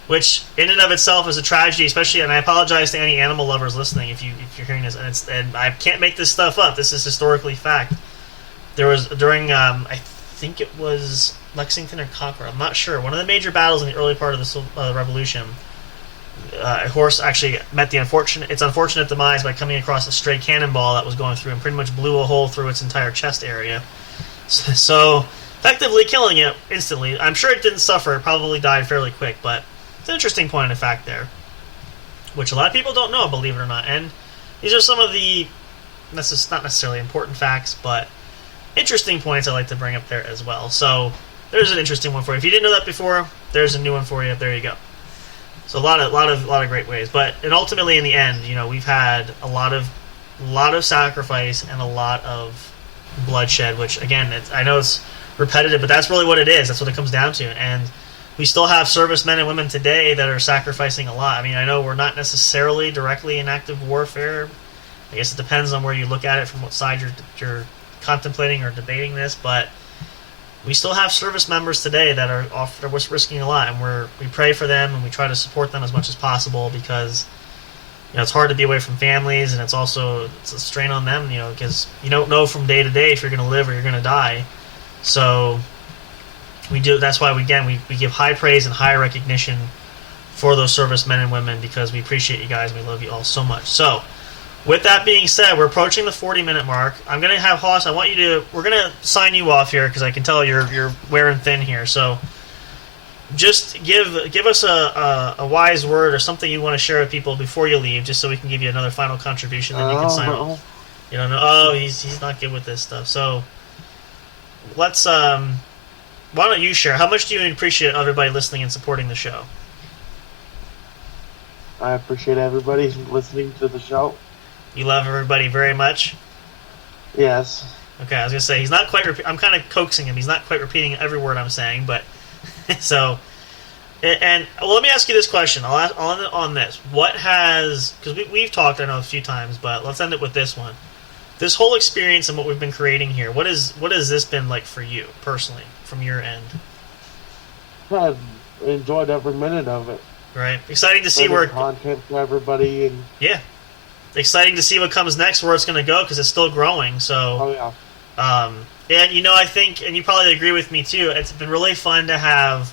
Which, in and of itself, is a tragedy, especially, and I apologize to any animal lovers listening if you're hearing this, and I can't make this stuff up. This is historically fact. There was, during, I think it was Lexington or Concord, I'm not sure, one of the major battles in the early part of the Revolution, a horse actually met its unfortunate demise by coming across a stray cannonball that was going through and pretty much blew a hole through its entire chest area. So, effectively killing it instantly. I'm sure it didn't suffer, it probably died fairly quick, but it's an interesting point of fact there, which a lot of people don't know, believe it or not. And these are some of the, not necessarily important facts, but interesting points I like to bring up there as well. So, there's an interesting one for you. If you didn't know that before, there's a new one for you. There you go. So a lot of great ways. But ultimately, in the end, we've had a lot of sacrifice and a lot of bloodshed. Which, again, I know it's repetitive, but that's really what it is. That's what it comes down to. And we still have servicemen and women today that are sacrificing a lot. I mean, I know we're not necessarily directly in active warfare. I guess it depends on where you look at it, from what side you're contemplating or debating this, but we still have service members today that are risking a lot, and we pray for them and we try to support them as much as possible because it's hard to be away from families, and it's a strain on them, because you don't know from day to day if you're going to live or you're going to die. So that's why we give high praise and high recognition for those servicemen and women, because we appreciate you guys and we love you all so much. So with that being said, we're approaching the 40-minute mark. I'm going to have Hoss, we're going to sign you off here because I can tell you're wearing thin here. So just give us a wise word or something you want to share with people before you leave, just so we can give you another final contribution, then you can sign off. You don't know? Oh, he's not good with this stuff. So let's why don't you share? How much do you appreciate everybody listening and supporting the show? I appreciate everybody listening to the show. You love everybody very much? Yes. Okay, I was going to say, he's not quite I'm kind of coaxing him. He's not quite repeating every word I'm saying, but so, and let me ask you this question. I'll ask on this. What has, because we've talked, I know, a few times, but let's end it with this one. This whole experience and what we've been creating here, what has this been like for you, personally, from your end? I've enjoyed every minute of it. Right. Exciting to see where content for everybody, and yeah. Exciting to see what comes next, where it's going to go, because it's still growing. So, and I think, and you probably agree with me too, it's been really fun to have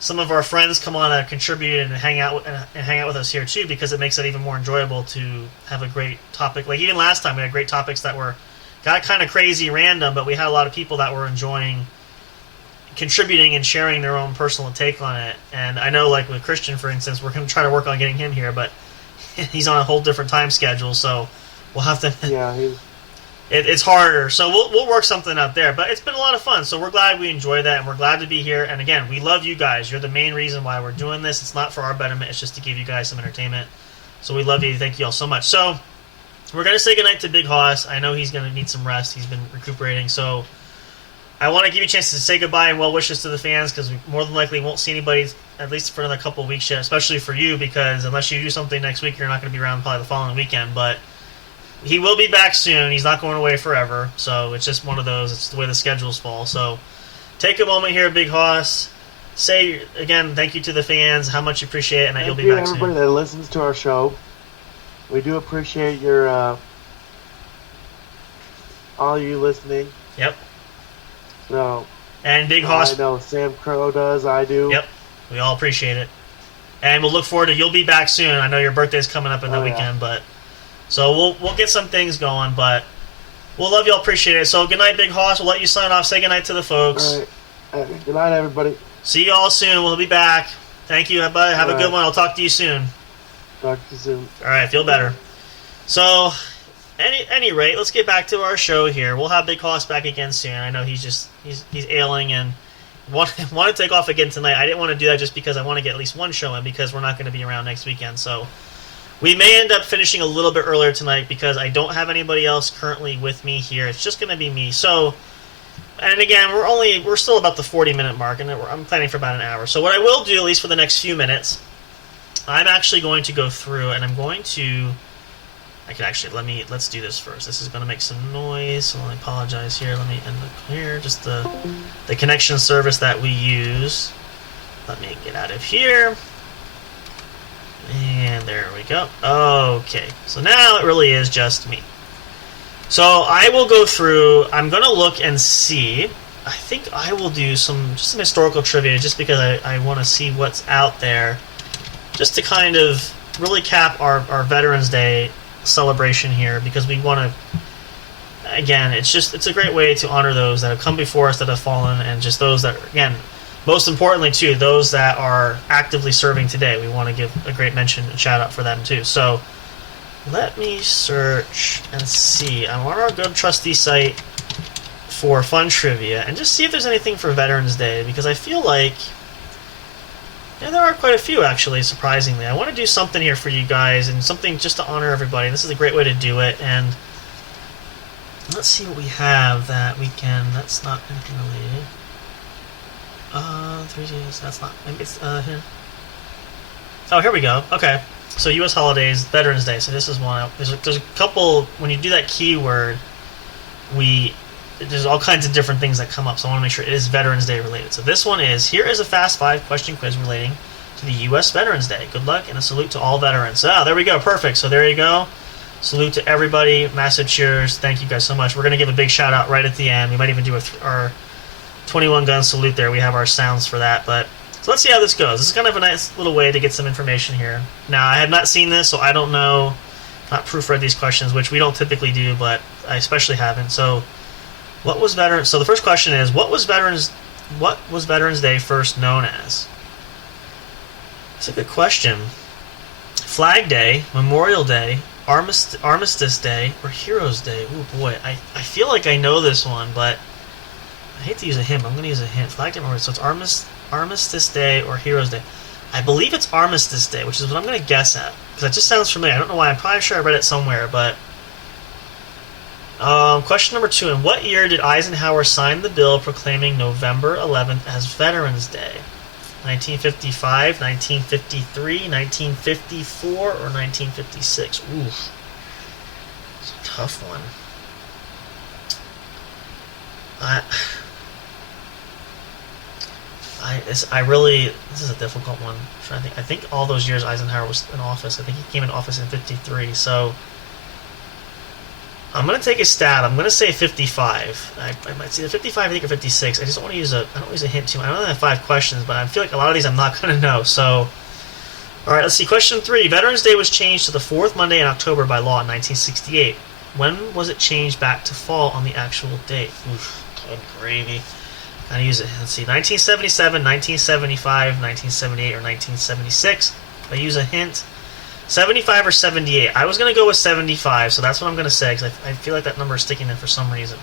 some of our friends come on and contribute and hang out with us here too, because it makes it even more enjoyable to have a great topic. Like even last time, we had great topics that got kind of crazy, random, but we had a lot of people that were enjoying contributing and sharing their own personal take on it. And I know, like with Christian, for instance, we're going to try to work on getting him here, but he's on a whole different time schedule, so we'll have to. Yeah, it's harder. So we'll work something out there. But it's been a lot of fun. So we're glad we enjoy that, and we're glad to be here. And again, we love you guys. You're the main reason why we're doing this. It's not for our betterment. It's just to give you guys some entertainment. So we love you. Thank you all so much. So we're gonna say goodnight to Big Hoss. I know he's gonna need some rest. He's been recuperating. So I want to give you a chance to say goodbye and well wishes to the fans, because we more than likely won't see anybody at least for another couple of weeks yet, especially for you, because unless you do something next week, you're not going to be around probably the following weekend. But he will be back soon. He's not going away forever, so it's just one of those. It's the way the schedules fall. So take a moment here, Big Hoss. Say, again, thank you to the fans, how much you appreciate it, and that you'll be back soon. Thank you, everybody that listens to our show. We do appreciate your all you listening. Yep. So, and Big Hoss. I know Sam Crow does. I do. Yep. We all appreciate it. And we'll look forward to, you'll be back soon. I know your birthday's coming up in the weekend, but so we'll get some things going, but we'll love you all, appreciate it. So good night, Big Hoss. We'll let you sign off. Say good night to the folks. All right. Good night, everybody. See you all soon. We'll be back. Thank you. Have a good one. I'll talk to you soon. Talk to you soon. All right. Feel better. So any rate, let's get back to our show here. We'll have Big Hoss back again soon. I know he's ailing and want to take off again tonight. I didn't want to do that just because I want to get at least one show in, because we're not going to be around next weekend. So we may end up finishing a little bit earlier tonight because I don't have anybody else currently with me here. It's just going to be me. So, and again, we're still about the 40-minute mark, and I'm planning for about an hour. So what I will do, at least for the next few minutes, I'm actually going to go through and I'm going to. I could actually, let's do this first. This is going to make some noise, so I apologize here. Let me end here, just the connection service that we use. Let me get out of here. And there we go. Okay, so now it really is just me. So I will go through, I'm going to look and see. I think I will do some historical trivia just because I want to see what's out there, just to kind of really cap our Veterans Day celebration here, because we want to, again, it's a great way to honor those that have come before us, that have fallen, and just those that, again, most importantly too, those that are actively serving today. We want to give a great mention and shout out for them too. So let me search and see. I want to go to Trusty site for fun trivia and just see if there's anything for Veterans Day, because I feel like there are quite a few, actually, surprisingly. I want to do something here for you guys, and something just to honor everybody. This is a great way to do it, and let's see what we have that we can. That's not anything related. 3 days. That's not. Maybe it's here. Oh, here we go. Okay. So U.S. holidays, Veterans Day. So this is one. There's a couple. When you do that keyword, there's all kinds of different things that come up, so I want to make sure it is Veterans Day related. So this one is, here is a Fast 5 question quiz relating to the U.S. Veterans Day. Good luck, and a salute to all veterans. Ah, there we go. Perfect. So there you go. Salute to everybody. Massive cheers. Thank you guys so much. We're going to give a big shout out right at the end. We might even do our 21 gun salute there. We have our sounds for that. But so let's see how this goes. This is kind of a nice little way to get some information here. Now, I have not seen this, so I don't know, not proofread these questions, which we don't typically do, but I especially haven't. So what was Veterans? So the first question is, what was Veterans Day first known as? That's a good question. Flag Day, Memorial Day, Armistice Day, or Heroes Day? Oh boy, I feel like I know this one, but I hate to use a hint. I'm going to use a hint. Flag Day, Memorial. So it's Armistice Day or Heroes Day. I believe it's Armistice Day, which is what I'm going to guess at, because it just sounds familiar. I don't know why. I'm probably sure I read it somewhere, but question number 2. In what year did Eisenhower sign the bill proclaiming November 11th as Veterans Day? 1955, 1953, 1954, or 1956? Oof. It's a tough one. This is a difficult one. I'm trying to think. I think all those years Eisenhower was in office. I think he came in office in 53, so I'm going to take a stab. I'm going to say 55. I might say 55, I think, or 56. I just don't want to use a hint too much. I only have 5 questions, but I feel like a lot of these I'm not going to know. So, all right, let's see. Question 3. Veterans Day was changed to the 4th Monday in October by law in 1968. When was it changed back to fall on the actual date? Oof, good gravy. Gotta use it. Let's see. 1977, 1975, 1978, or 1976. If I use a hint, 75 or 78. I was going to go with 75, so that's what I'm going to say, because I feel like that number is sticking in for some reason.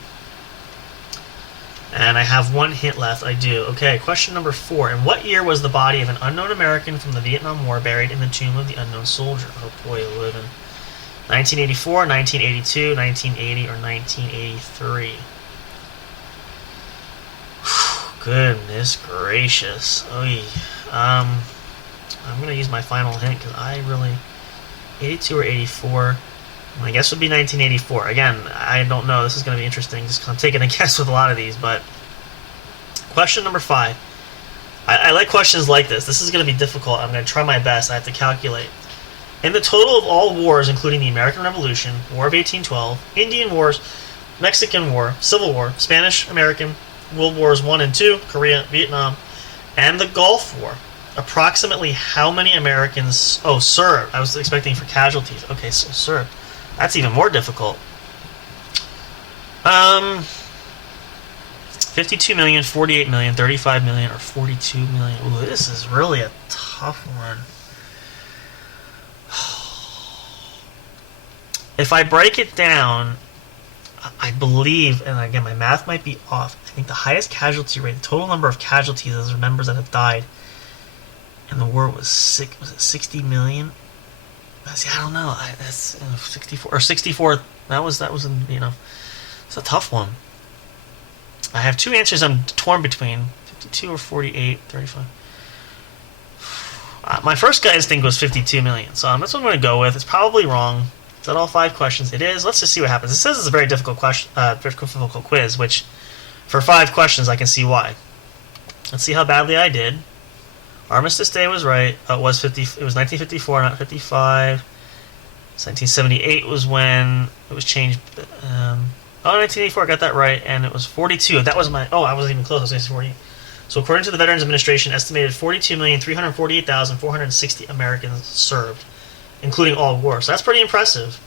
And I have 1 hint left. I do. Okay, question number 4. In what year was the body of an unknown American from the Vietnam War buried in the tomb of the unknown soldier? Oh boy, 1984, 1982, 1980, or 1983? Goodness gracious. Oy. I'm going to use my final hint, because I really... 82 or 84. My guess would be 1984. Again, I don't know. This is going to be interesting. Just kind of taking a guess with a lot of these. But question number 5. I like questions like this. This is going to be difficult. I'm going to try my best. I have to calculate. In the total of all wars, including the American Revolution, War of 1812, Indian Wars, Mexican War, Civil War, Spanish-American, World Wars I and II, Korea, Vietnam, and the Gulf War, approximately how many Americans served? I was expecting for casualties. Okay, so served. That's even more difficult. 52 million, 48 million, 35 million, or 42 million. Ooh, this is really a tough one. If I break it down, I believe, and again, my math might be off, I think the highest casualty rate, the total number of casualties as members that have died in the war was 60 million? See, I don't know. That's 64 or 64. That was it's a tough one. I have 2 answers I'm torn between: 52 or 48, 35. My first gut instinct was 52 million, so that's what I'm going to go with. It's probably wrong. Is that all 5 questions? It is. Let's just see what happens. It says it's a very difficult difficult quiz, which for 5 questions I can see why. Let's see how badly I did. Armistice Day was right. It was 1954, not 55. 1978 was when it was changed. 1984, I got that right, and it was 42. That was my... I wasn't even close. I was going to say 40. So according to the Veterans Administration, estimated 42,348,460 Americans served, including all wars. So that's pretty impressive.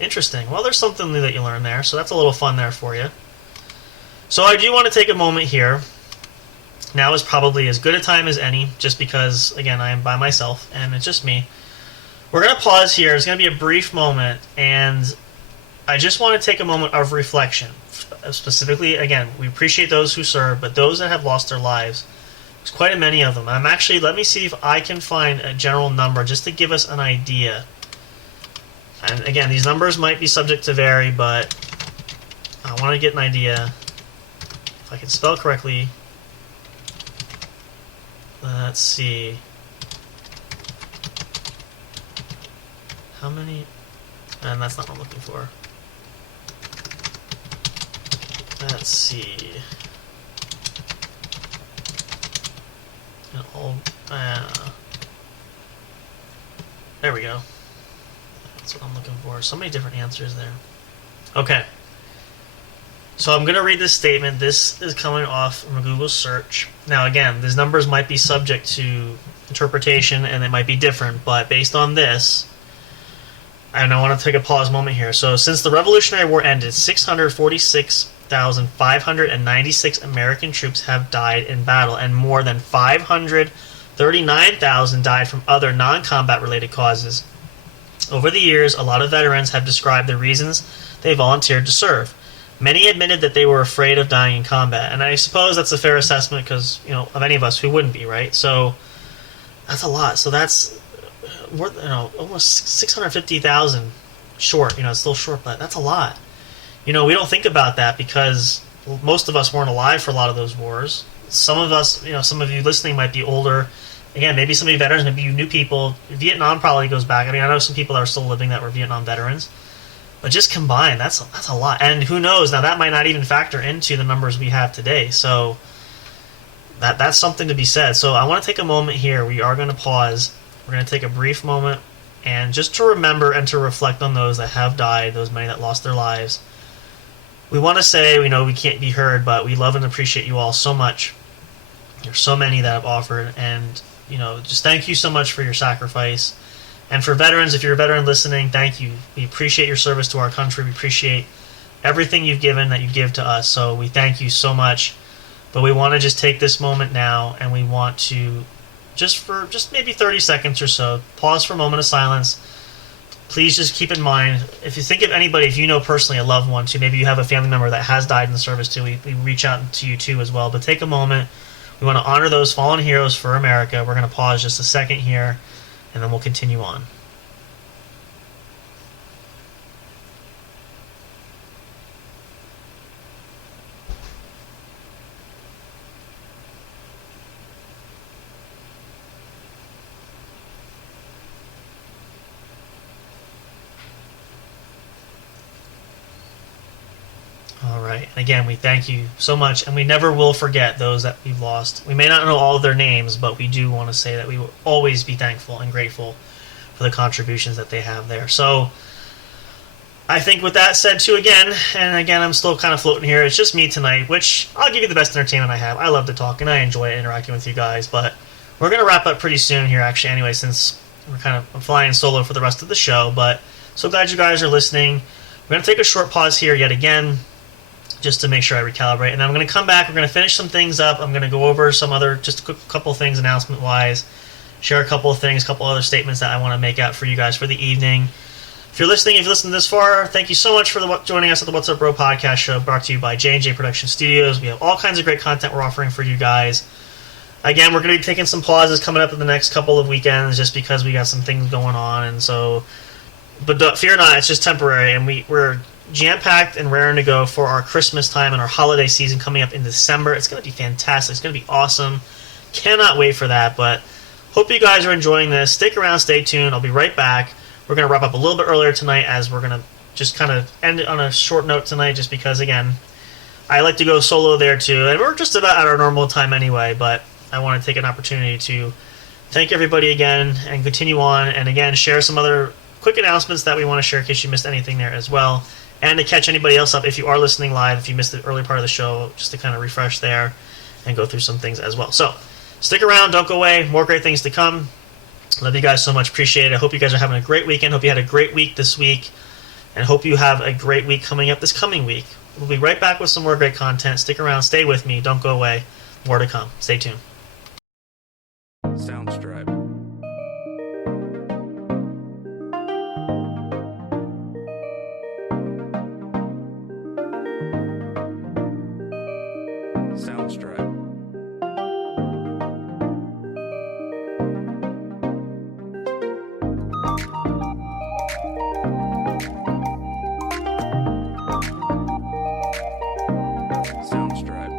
Interesting. Well, there's something new that you learn there, so that's a little fun there for you. So I do want to take a moment here. Now is probably as good a time as any, just because, again, I am by myself, and it's just me. We're going to pause here. It's going to be a brief moment, and I just want to take a moment of reflection. Specifically, again, we appreciate those who serve, but those that have lost their lives, there's quite a many of them. Let me see if I can find a general number just to give us an idea. And again, these numbers might be subject to vary, but I want to get an idea. If I can spell correctly... Let's see. How many? And that's not what I'm looking for. Let's see. There we go. That's what I'm looking for. So many different answers there. Okay. So I'm going to read this statement. This is coming off from a Google search. Now, again, these numbers might be subject to interpretation and they might be different, but based on this, and I want to take a pause moment here. So, since the Revolutionary War ended, 646,596 American troops have died in battle, and more than 539,000 died from other non-combat related causes. Over the years, a lot of veterans have described the reasons they volunteered to serve. Many admitted that they were afraid of dying in combat, and I suppose that's a fair assessment because, of any of us who wouldn't be, right? So, that's a lot. So that's almost 650,000 short. It's still short, but that's a lot. We don't think about that because most of us weren't alive for a lot of those wars. Some of us, some of you listening might be older. Again, maybe some of you veterans, maybe you new people. Vietnam probably goes back. I know some people that are still living that were Vietnam veterans. But just combined, that's a lot. And who knows, now that might not even factor into the numbers we have today. So that's something to be said. So I want to take a moment here. We are going to pause. We're going to take a brief moment and just to remember and to reflect on those that have died, those many that lost their lives. We want to say, we know we can't be heard, but we love and appreciate you all so much. There's so many that have offered, and just thank you so much for your sacrifice. And for veterans, if you're a veteran listening, thank you. We appreciate your service to our country. We appreciate everything you've given that you give to us. So we thank you so much. But we want to just take this moment now, and we want to, just maybe 30 seconds or so, pause for a moment of silence. Please just keep in mind, if you think of anybody, if you know personally a loved one too, maybe you have a family member that has died in the service too, we reach out to you too as well. But take a moment. We want to honor those fallen heroes for America. We're going to pause just a second here, and then we'll continue on. All right. And again, we thank you so much, and we never will forget those that we've lost. We may not know all of their names, but we do want to say that we will always be thankful and grateful for the contributions that they have there. So I think with that said too, again, I'm still kind of floating here. It's just me tonight, which I'll give you the best entertainment I have. I love to talk, and I enjoy interacting with you guys, but we're going to wrap up pretty soon here, actually, anyway, since I'm flying solo for the rest of the show. But so glad you guys are listening. We're going to take a short pause here yet again, just to make sure I recalibrate. And then I'm going to come back. We're going to finish some things up. I'm going to go over some other, just a couple things announcement-wise, share a couple of things, a couple other statements that I want to make out for you guys for the evening. If you've listened this far, thank you so much for joining us at the What's Up Bro podcast show, brought to you by J&J Production Studios. We have all kinds of great content we're offering for you guys. Again, we're going to be taking some pauses coming up in the next couple of weekends just because we got some things going on. And so, but fear not, it's just temporary. And we're jam-packed and raring to go for our Christmas time and our holiday season coming up in December. It's going to be fantastic. It's going to be awesome. Cannot wait for that, but hope you guys are enjoying this. Stick around, stay tuned. I'll be right back. We're going to wrap up a little bit earlier tonight as we're going to just kind of end it on a short note tonight just because, again, I like to go solo there too. And we're just about at our normal time anyway, but I want to take an opportunity to thank everybody again and continue on. And again, share some other quick announcements that we want to share in case you missed anything there as well. And to catch anybody else up if you are listening live, if you missed the early part of the show, just to kind of refresh there and go through some things as well. So stick around, don't go away. More great things to come. Love you guys so much. Appreciate it. I hope you guys are having a great weekend. Hope you had a great week this week. And hope you have a great week coming up this coming week. We'll be right back with some more great content. Stick around. Stay with me. Don't go away. More to come. Stay tuned. Soundstripe. Soundstripe. Soundstripe.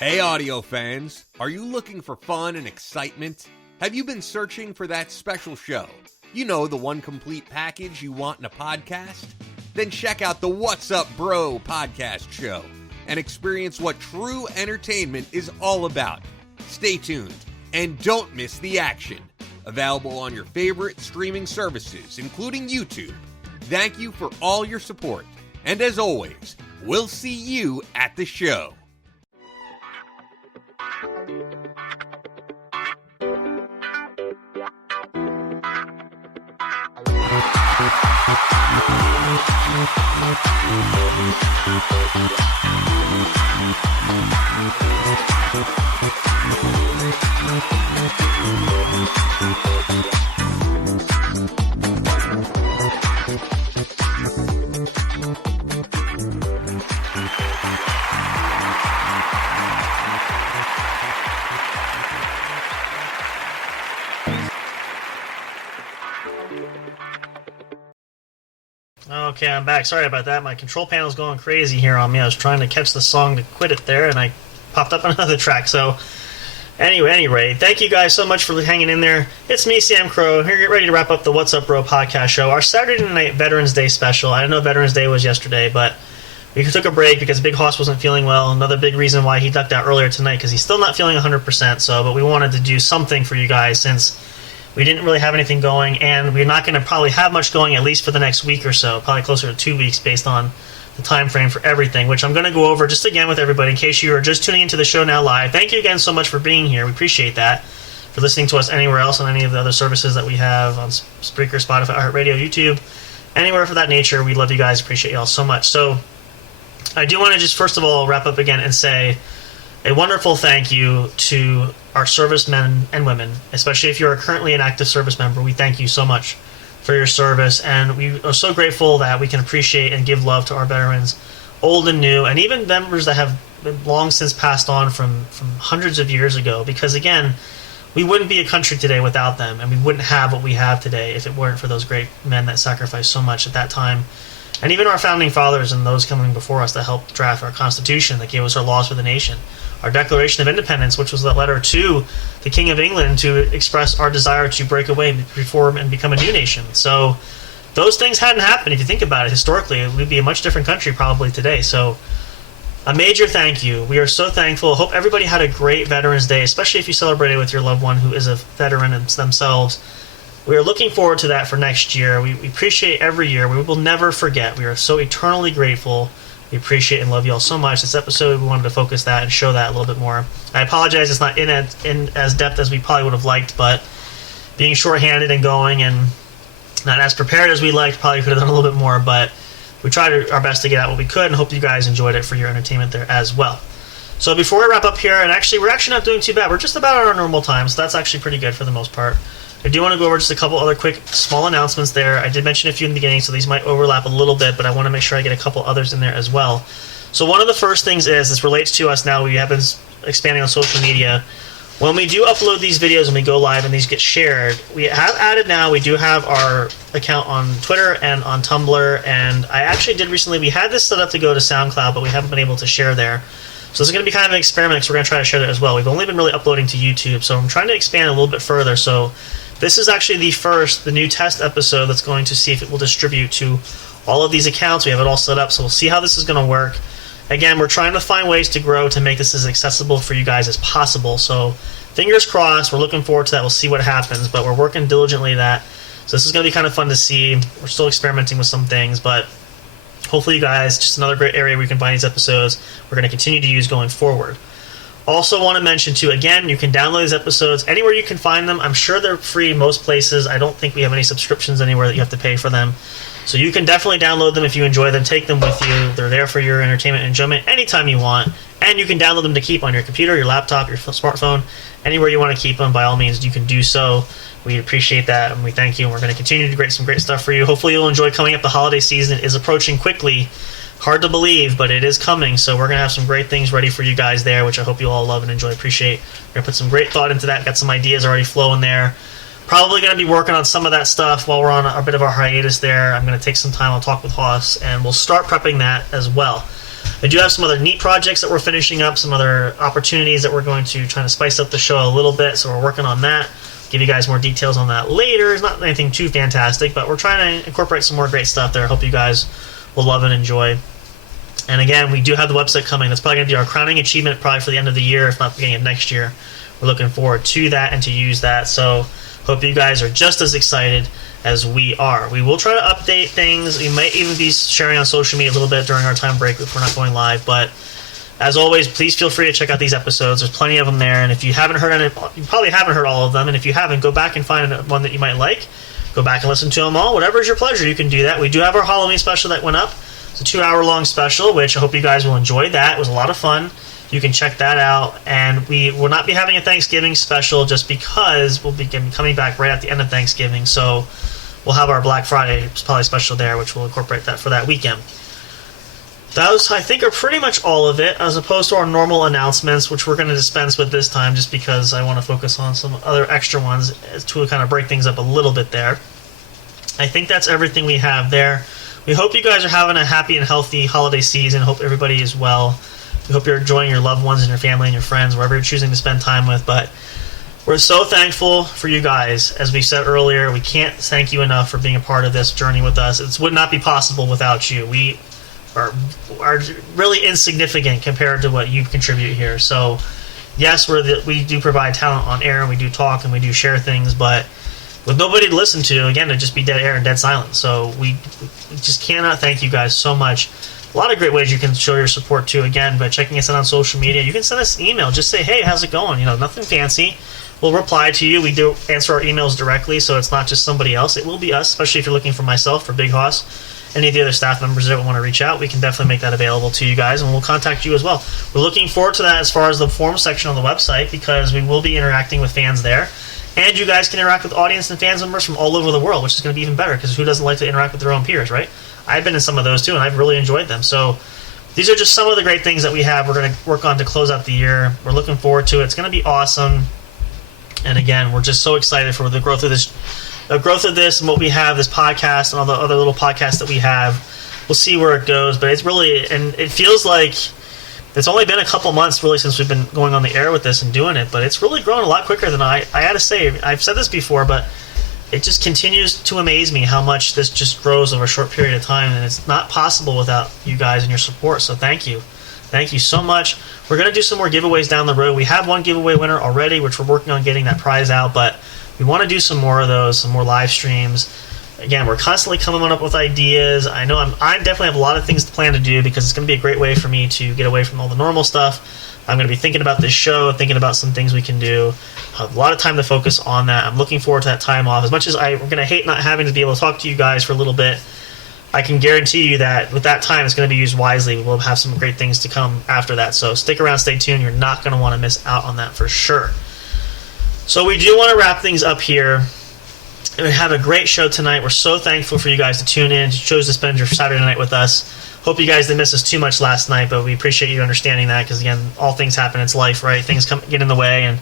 Hey, audio fans, are you looking for fun and excitement? Have you been searching for that special show? You know, the one complete package you want in a podcast? Then check out the What's Up Bro podcast show and experience what true entertainment is all about. Stay tuned and don't miss the action. Available on your favorite streaming services, including YouTube. Thank you for all your support. And as always, we'll see you at the show. Okay, I'm back. Sorry about that. My control panel's going crazy here on me. I was trying to catch the song to quit it there, and I popped up another track. So, anyway, thank you guys so much for hanging in there. It's me, Sam Crow, here, ready to wrap up the What's Up Bro podcast show. Our Saturday night Veterans Day special. I know Veterans Day was yesterday, but we took a break because Big Hoss wasn't feeling well. Another big reason why he ducked out earlier tonight, because he's still not feeling 100%. So, but we wanted to do something for you guys since we didn't really have anything going, and we're not going to probably have much going at least for the next week or so, probably closer to 2 weeks based on the time frame for everything, which I'm going to go over just again with everybody in case you are just tuning into the show now live. Thank you again so much for being here. We appreciate that. For listening to us anywhere else on any of the other services that we have on Spreaker, Spotify, iHeartRadio, YouTube, anywhere for that nature. We love you guys. Appreciate y'all so much. So I do want to just first of all wrap up again and say a wonderful thank you to our servicemen and women, especially if you're currently an active service member. We thank you so much for your service, and we are so grateful that we can appreciate and give love to our veterans, old and new, and even members that have been long since passed on from hundreds of years ago, because again, we wouldn't be a country today without them, and we wouldn't have what we have today if it weren't for those great men that sacrificed so much at that time. And even our founding fathers and those coming before us that helped draft our Constitution, that gave us our laws for the nation. Our Declaration of Independence, which was the letter to the King of England to express our desire to break away, reform, and become a new nation. So those things hadn't happened. If you think about it, historically, we'd be a much different country probably today. So a major thank you. We are so thankful. Hope everybody had a great Veterans Day, especially if you celebrated with your loved one who is a veteran themselves. We are looking forward to that for next year. We appreciate every year. We will never forget. We are so eternally grateful. We appreciate and love you all so much. This episode, we wanted to focus that and show that a little bit more. I apologize it's not in as depth as we probably would have liked, but being shorthanded and going and not as prepared as we liked, probably could have done a little bit more, but we tried our best to get out what we could, and hope you guys enjoyed it for your entertainment there as well. So before I wrap up here, and actually we're actually not doing too bad. We're just about at our normal time, so that's actually pretty good for the most part. I do want to go over just a couple other quick small announcements there. I did mention a few in the beginning, so these might overlap a little bit, but I want to make sure I get a couple others in there as well. So one of the first things is, this relates to us now, we have been expanding on social media. When we do upload these videos and we go live and these get shared, we have added now, we do have our account on Twitter and on Tumblr, and I actually did recently, we had this set up to go to SoundCloud, but we haven't been able to share there. So this is going to be kind of an experiment, so we're going to try to share that as well. We've only been really uploading to YouTube, so I'm trying to expand a little bit further. So this is actually the new test episode that's going to see if it will distribute to all of these accounts. We have it all set up, so we'll see how this is going to work. Again, we're trying to find ways to grow to make this as accessible for you guys as possible. So fingers crossed, we're looking forward to that. We'll see what happens, but we're working diligently that. So this is going to be kind of fun to see. We're still experimenting with some things, but hopefully you guys, just another great area where you can find these episodes we're going to continue to use going forward. Also want to mention, too, again, you can download these episodes anywhere you can find them. I'm sure they're free most places. I don't think we have any subscriptions anywhere that you have to pay for them. So you can definitely download them if you enjoy them. Take them with you. They're there for your entertainment and enjoyment anytime you want. And you can download them to keep on your computer, your laptop, your smartphone. Anywhere you want to keep them, by all means, you can do so. We appreciate that, and we thank you. And we're going to continue to do some great stuff for you. Hopefully you'll enjoy coming up. The holiday season is approaching quickly. Hard to believe, but it is coming, so we're going to have some great things ready for you guys there, which I hope you all love and enjoy, appreciate. We're going to put some great thought into that, got some ideas already flowing there. Probably going to be working on some of that stuff while we're on a bit of our hiatus there. I'm going to take some time, I'll talk with Hoss, and we'll start prepping that as well. I do have some other neat projects that we're finishing up, some other opportunities that we're going to try to spice up the show a little bit, so we're working on that. Give you guys more details on that later. It's not anything too fantastic, but we're trying to incorporate some more great stuff there. I hope you guys will love and enjoy. And again, we do have the website coming. That's probably going to be our crowning achievement probably for the end of the year, if not beginning of next year. We're looking forward to that and to use that. So hope you guys are just as excited as we are. We will try to update things. We might even be sharing on social media a little bit during our time break if we're not going live. But as always, please feel free to check out these episodes. There's plenty of them there. And if you haven't heard any, you probably haven't heard all of them. And if you haven't, go back and find one that you might like. Go back and listen to them all. Whatever is your pleasure, you can do that. We do have our Halloween special that went up. It's a 2-hour-long special, which I hope you guys will enjoy that. It was a lot of fun. You can check that out. And we will not be having a Thanksgiving special just because we'll be coming back right at the end of Thanksgiving. So we'll have our Black Friday probably special there, which will incorporate that for that weekend. Those, I think, are pretty much all of it, as opposed to our normal announcements, which we're going to dispense with this time just because I want to focus on some other extra ones to kind of break things up a little bit there. I think that's everything we have there. We hope you guys are having a happy and healthy holiday season. Hope everybody is well. We hope you're enjoying your loved ones and your family and your friends, wherever you're choosing to spend time with. But we're so thankful for you guys. As we said earlier, we can't thank you enough for being a part of this journey with us. It would not be possible without you. We are really insignificant compared to what you contribute here. So, yes, we do provide talent on air, and we do talk, and we do share things, but with nobody to listen to, again, it'd just be dead air and dead silence. So we just cannot thank you guys so much. A lot of great ways you can show your support, too, again, by checking us out on social media. You can send us an email. Just say, hey, how's it going? Nothing fancy. We'll reply to you. We do answer our emails directly, so it's not just somebody else. It will be us, especially if you're looking for myself, for Big Hoss. Any of the other staff members that want to reach out, we can definitely make that available to you guys, and we'll contact you as well. We're looking forward to that as far as the forum section on the website, because we will be interacting with fans there. And you guys can interact with audience and fans members from all over the world, which is going to be even better, because who doesn't like to interact with their own peers, right? I've been in some of those too, and I've really enjoyed them. So these are just some of the great things that we have. We're going to work on to close out the year. We're looking forward to it. It's going to be awesome. And again, we're just so excited for the growth of this and what we have, this podcast and all the other little podcasts that we have. We'll see where it goes, but it's really, and it feels like it's only been a couple months really since we've been going on the air with this and doing it, but it's really grown a lot quicker than I had to say. I've said this before, but it just continues to amaze me how much this just grows over a short period of time, and it's not possible without you guys and your support, so thank you. Thank you so much. We're going to do some more giveaways down the road. We have one giveaway winner already, which we're working on getting that prize out, but we want to do some more of those, some more live streams. Again, we're constantly coming up with ideas. I know I definitely have a lot of things to plan to do, because it's going to be a great way for me to get away from all the normal stuff. I'm going to be thinking about this show, thinking about some things we can do. I have a lot of time to focus on that. I'm looking forward to that time off. As much as I'm going to hate not having to be able to talk to you guys for a little bit, I can guarantee you that with that time, it's going to be used wisely. We'll have some great things to come after that. So stick around, stay tuned. You're not going to want to miss out on that for sure. So we do want to wrap things up here. We have a great show tonight. We're so thankful for you guys to tune in. You chose to spend your Saturday night with us. Hope you guys didn't miss us too much last night, but we appreciate you understanding that, because, again, all things happen. It's life, right? Things get in the way, and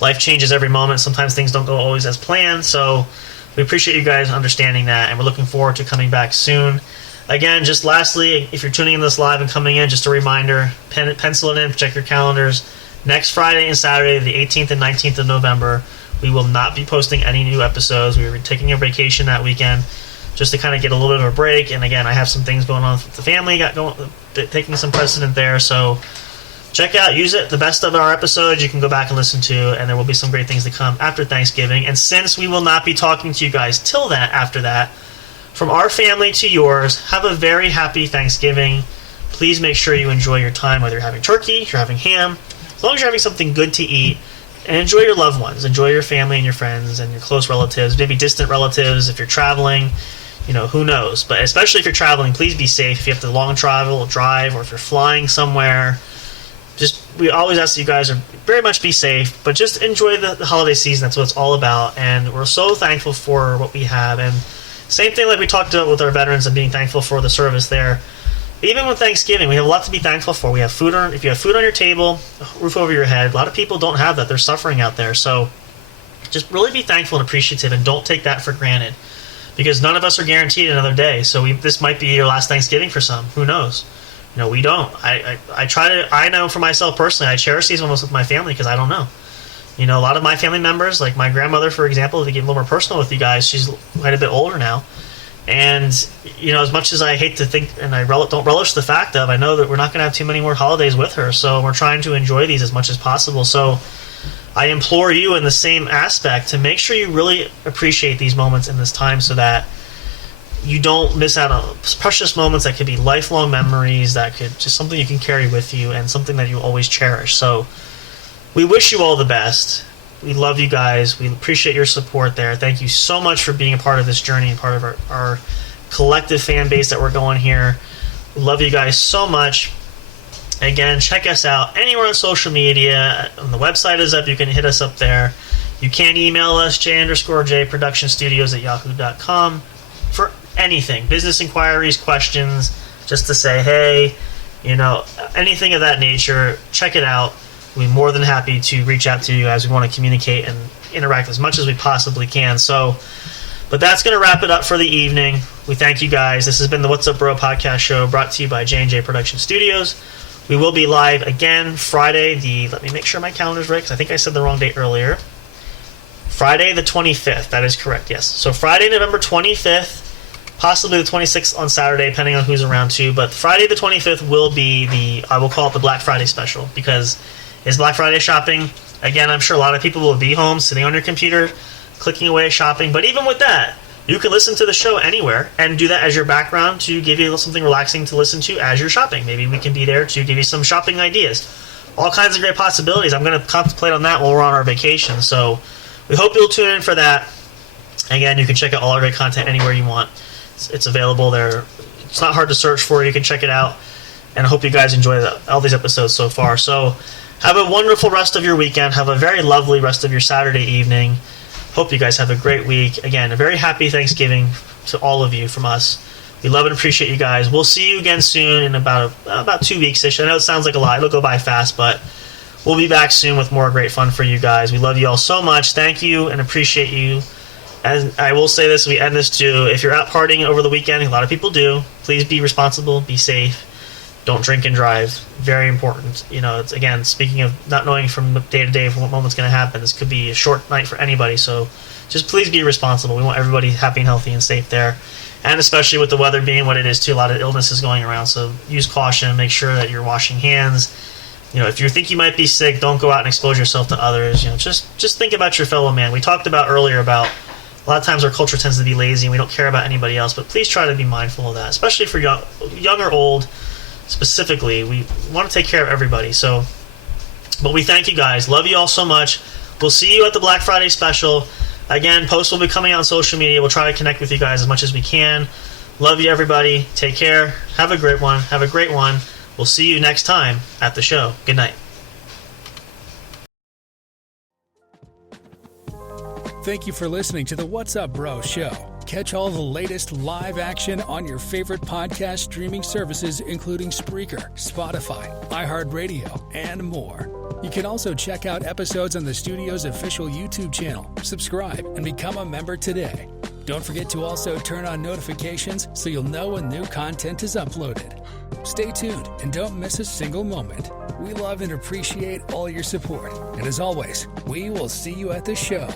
life changes every moment. Sometimes things don't go always as planned, so we appreciate you guys understanding that, and we're looking forward to coming back soon. Again, just lastly, if you're tuning in this live and coming in, just a reminder, pencil it in, check your calendars. Next Friday and Saturday, the 18th and 19th of November, we will not be posting any new episodes. We were taking a vacation that weekend just to kind of get a little bit of a break. And again, I have some things going on with the family, taking some precedent there. So check out, use it. The best of our episodes you can go back and listen to, and there will be some great things to come after Thanksgiving. And since we will not be talking to you guys till that, after that, from our family to yours, have a very happy Thanksgiving. Please make sure you enjoy your time, whether you're having turkey, you're having ham, as long as you're having something good to eat. And enjoy your loved ones. Enjoy your family and your friends and your close relatives, maybe distant relatives. If you're traveling, who knows. But especially if you're traveling, please be safe. If you have to long travel or drive, or if you're flying somewhere, we always ask that you guys very much be safe. But just enjoy the holiday season. That's what it's all about. And we're so thankful for what we have. And same thing like we talked about with our veterans and being thankful for the service there. Even with Thanksgiving, we have a lot to be thankful for. We have food if you have food on your table, a roof over your head, a lot of people don't have that. They're suffering out there. So just really be thankful and appreciative, and don't take that for granted, because none of us are guaranteed another day. So this might be your last Thanksgiving for some. Who knows? we don't. I know for myself personally, I cherish these moments with my family because I don't know. A lot of my family members, like my grandmother, for example, to get a little more personal with you guys, she's quite a bit older now. And, as much as I hate to think and I don't relish the fact of, I know that we're not going to have too many more holidays with her. So we're trying to enjoy these as much as possible. So I implore you in the same aspect to make sure you really appreciate these moments in this time so that you don't miss out on precious moments that could be lifelong memories, that could just something you can carry with you and something that you always cherish. So we wish you all the best. We love you guys. We appreciate your support there. Thank you so much for being a part of this journey and part of our collective fan base that we're going here. We love you guys so much. Again, check us out anywhere on social media. On the website is up. You can hit us up there. You can email us, j_j_productionstudios@yahoo.com for anything. Business inquiries, questions, just to say, hey, anything of that nature. Check it out. We're more than happy to reach out to you as we want to communicate and interact as much as we possibly can. But that's going to wrap it up for the evening. We thank you guys. This has been the What's Up Bro podcast show brought to you by J&J Production Studios. We will be live again Friday, let me make sure my calendar's right because I think I said the wrong date earlier. Friday the 25th. That is correct, yes. So Friday, November 25th, possibly the 26th on Saturday, depending on who's around too. But Friday the 25th will be I will call it the Black Friday special because it's Black Friday shopping. Again, I'm sure a lot of people will be home, sitting on your computer, clicking away shopping. But even with that, you can listen to the show anywhere and do that as your background to give you something relaxing to listen to as you're shopping. Maybe we can be there to give you some shopping ideas. All kinds of great possibilities. I'm going to contemplate on that while we're on our vacation. So we hope you'll tune in for that. Again, you can check out all our great content anywhere you want. It's available there. It's not hard to search for. You can check it out. And I hope you guys enjoy all these episodes so far. So have a wonderful rest of your weekend. Have a very lovely rest of your Saturday evening. Hope you guys have a great week. Again, a very happy Thanksgiving to all of you from us. We love and appreciate you guys. We'll see you again soon in about 2 weeks-ish. I know it sounds like a lot. It'll go by fast, but we'll be back soon with more great fun for you guys. We love you all so much. Thank you and appreciate you. And I will say this, we end this too. If you're out partying over the weekend, a lot of people do, please be responsible, be safe. Don't drink and drive. Very important. It's again, speaking of not knowing from day to day what moment's going to happen, this could be a short night for anybody. So just please be responsible. We want everybody happy and healthy and safe there. And especially with the weather being what it is too, a lot of illnesses going around. So use caution. Make sure that you're washing hands. If you think you might be sick, don't go out and expose yourself to others. Just think about your fellow man. We talked about earlier about a lot of times our culture tends to be lazy and we don't care about anybody else. But please try to be mindful of that, especially for young or old. Specifically, we want to take care of everybody. But we thank you guys. Love you all so much. We'll see you at the Black Friday special. Again, posts will be coming out on social media. We'll try to connect with you guys as much as we can. Love you, everybody. Take care. Have a great one. Have a great one. We'll see you next time at the show. Good night. Thank you for listening to the What's Up Bro show. Catch all the latest live action on your favorite podcast streaming services, including Spreaker, Spotify, iHeartRadio, and more. You can also check out episodes on the studio's official YouTube channel. Subscribe and become a member today. Don't forget to also turn on notifications so you'll know when new content is uploaded. Stay tuned and don't miss a single moment. We love and appreciate all your support. And as always, we will see you at the show.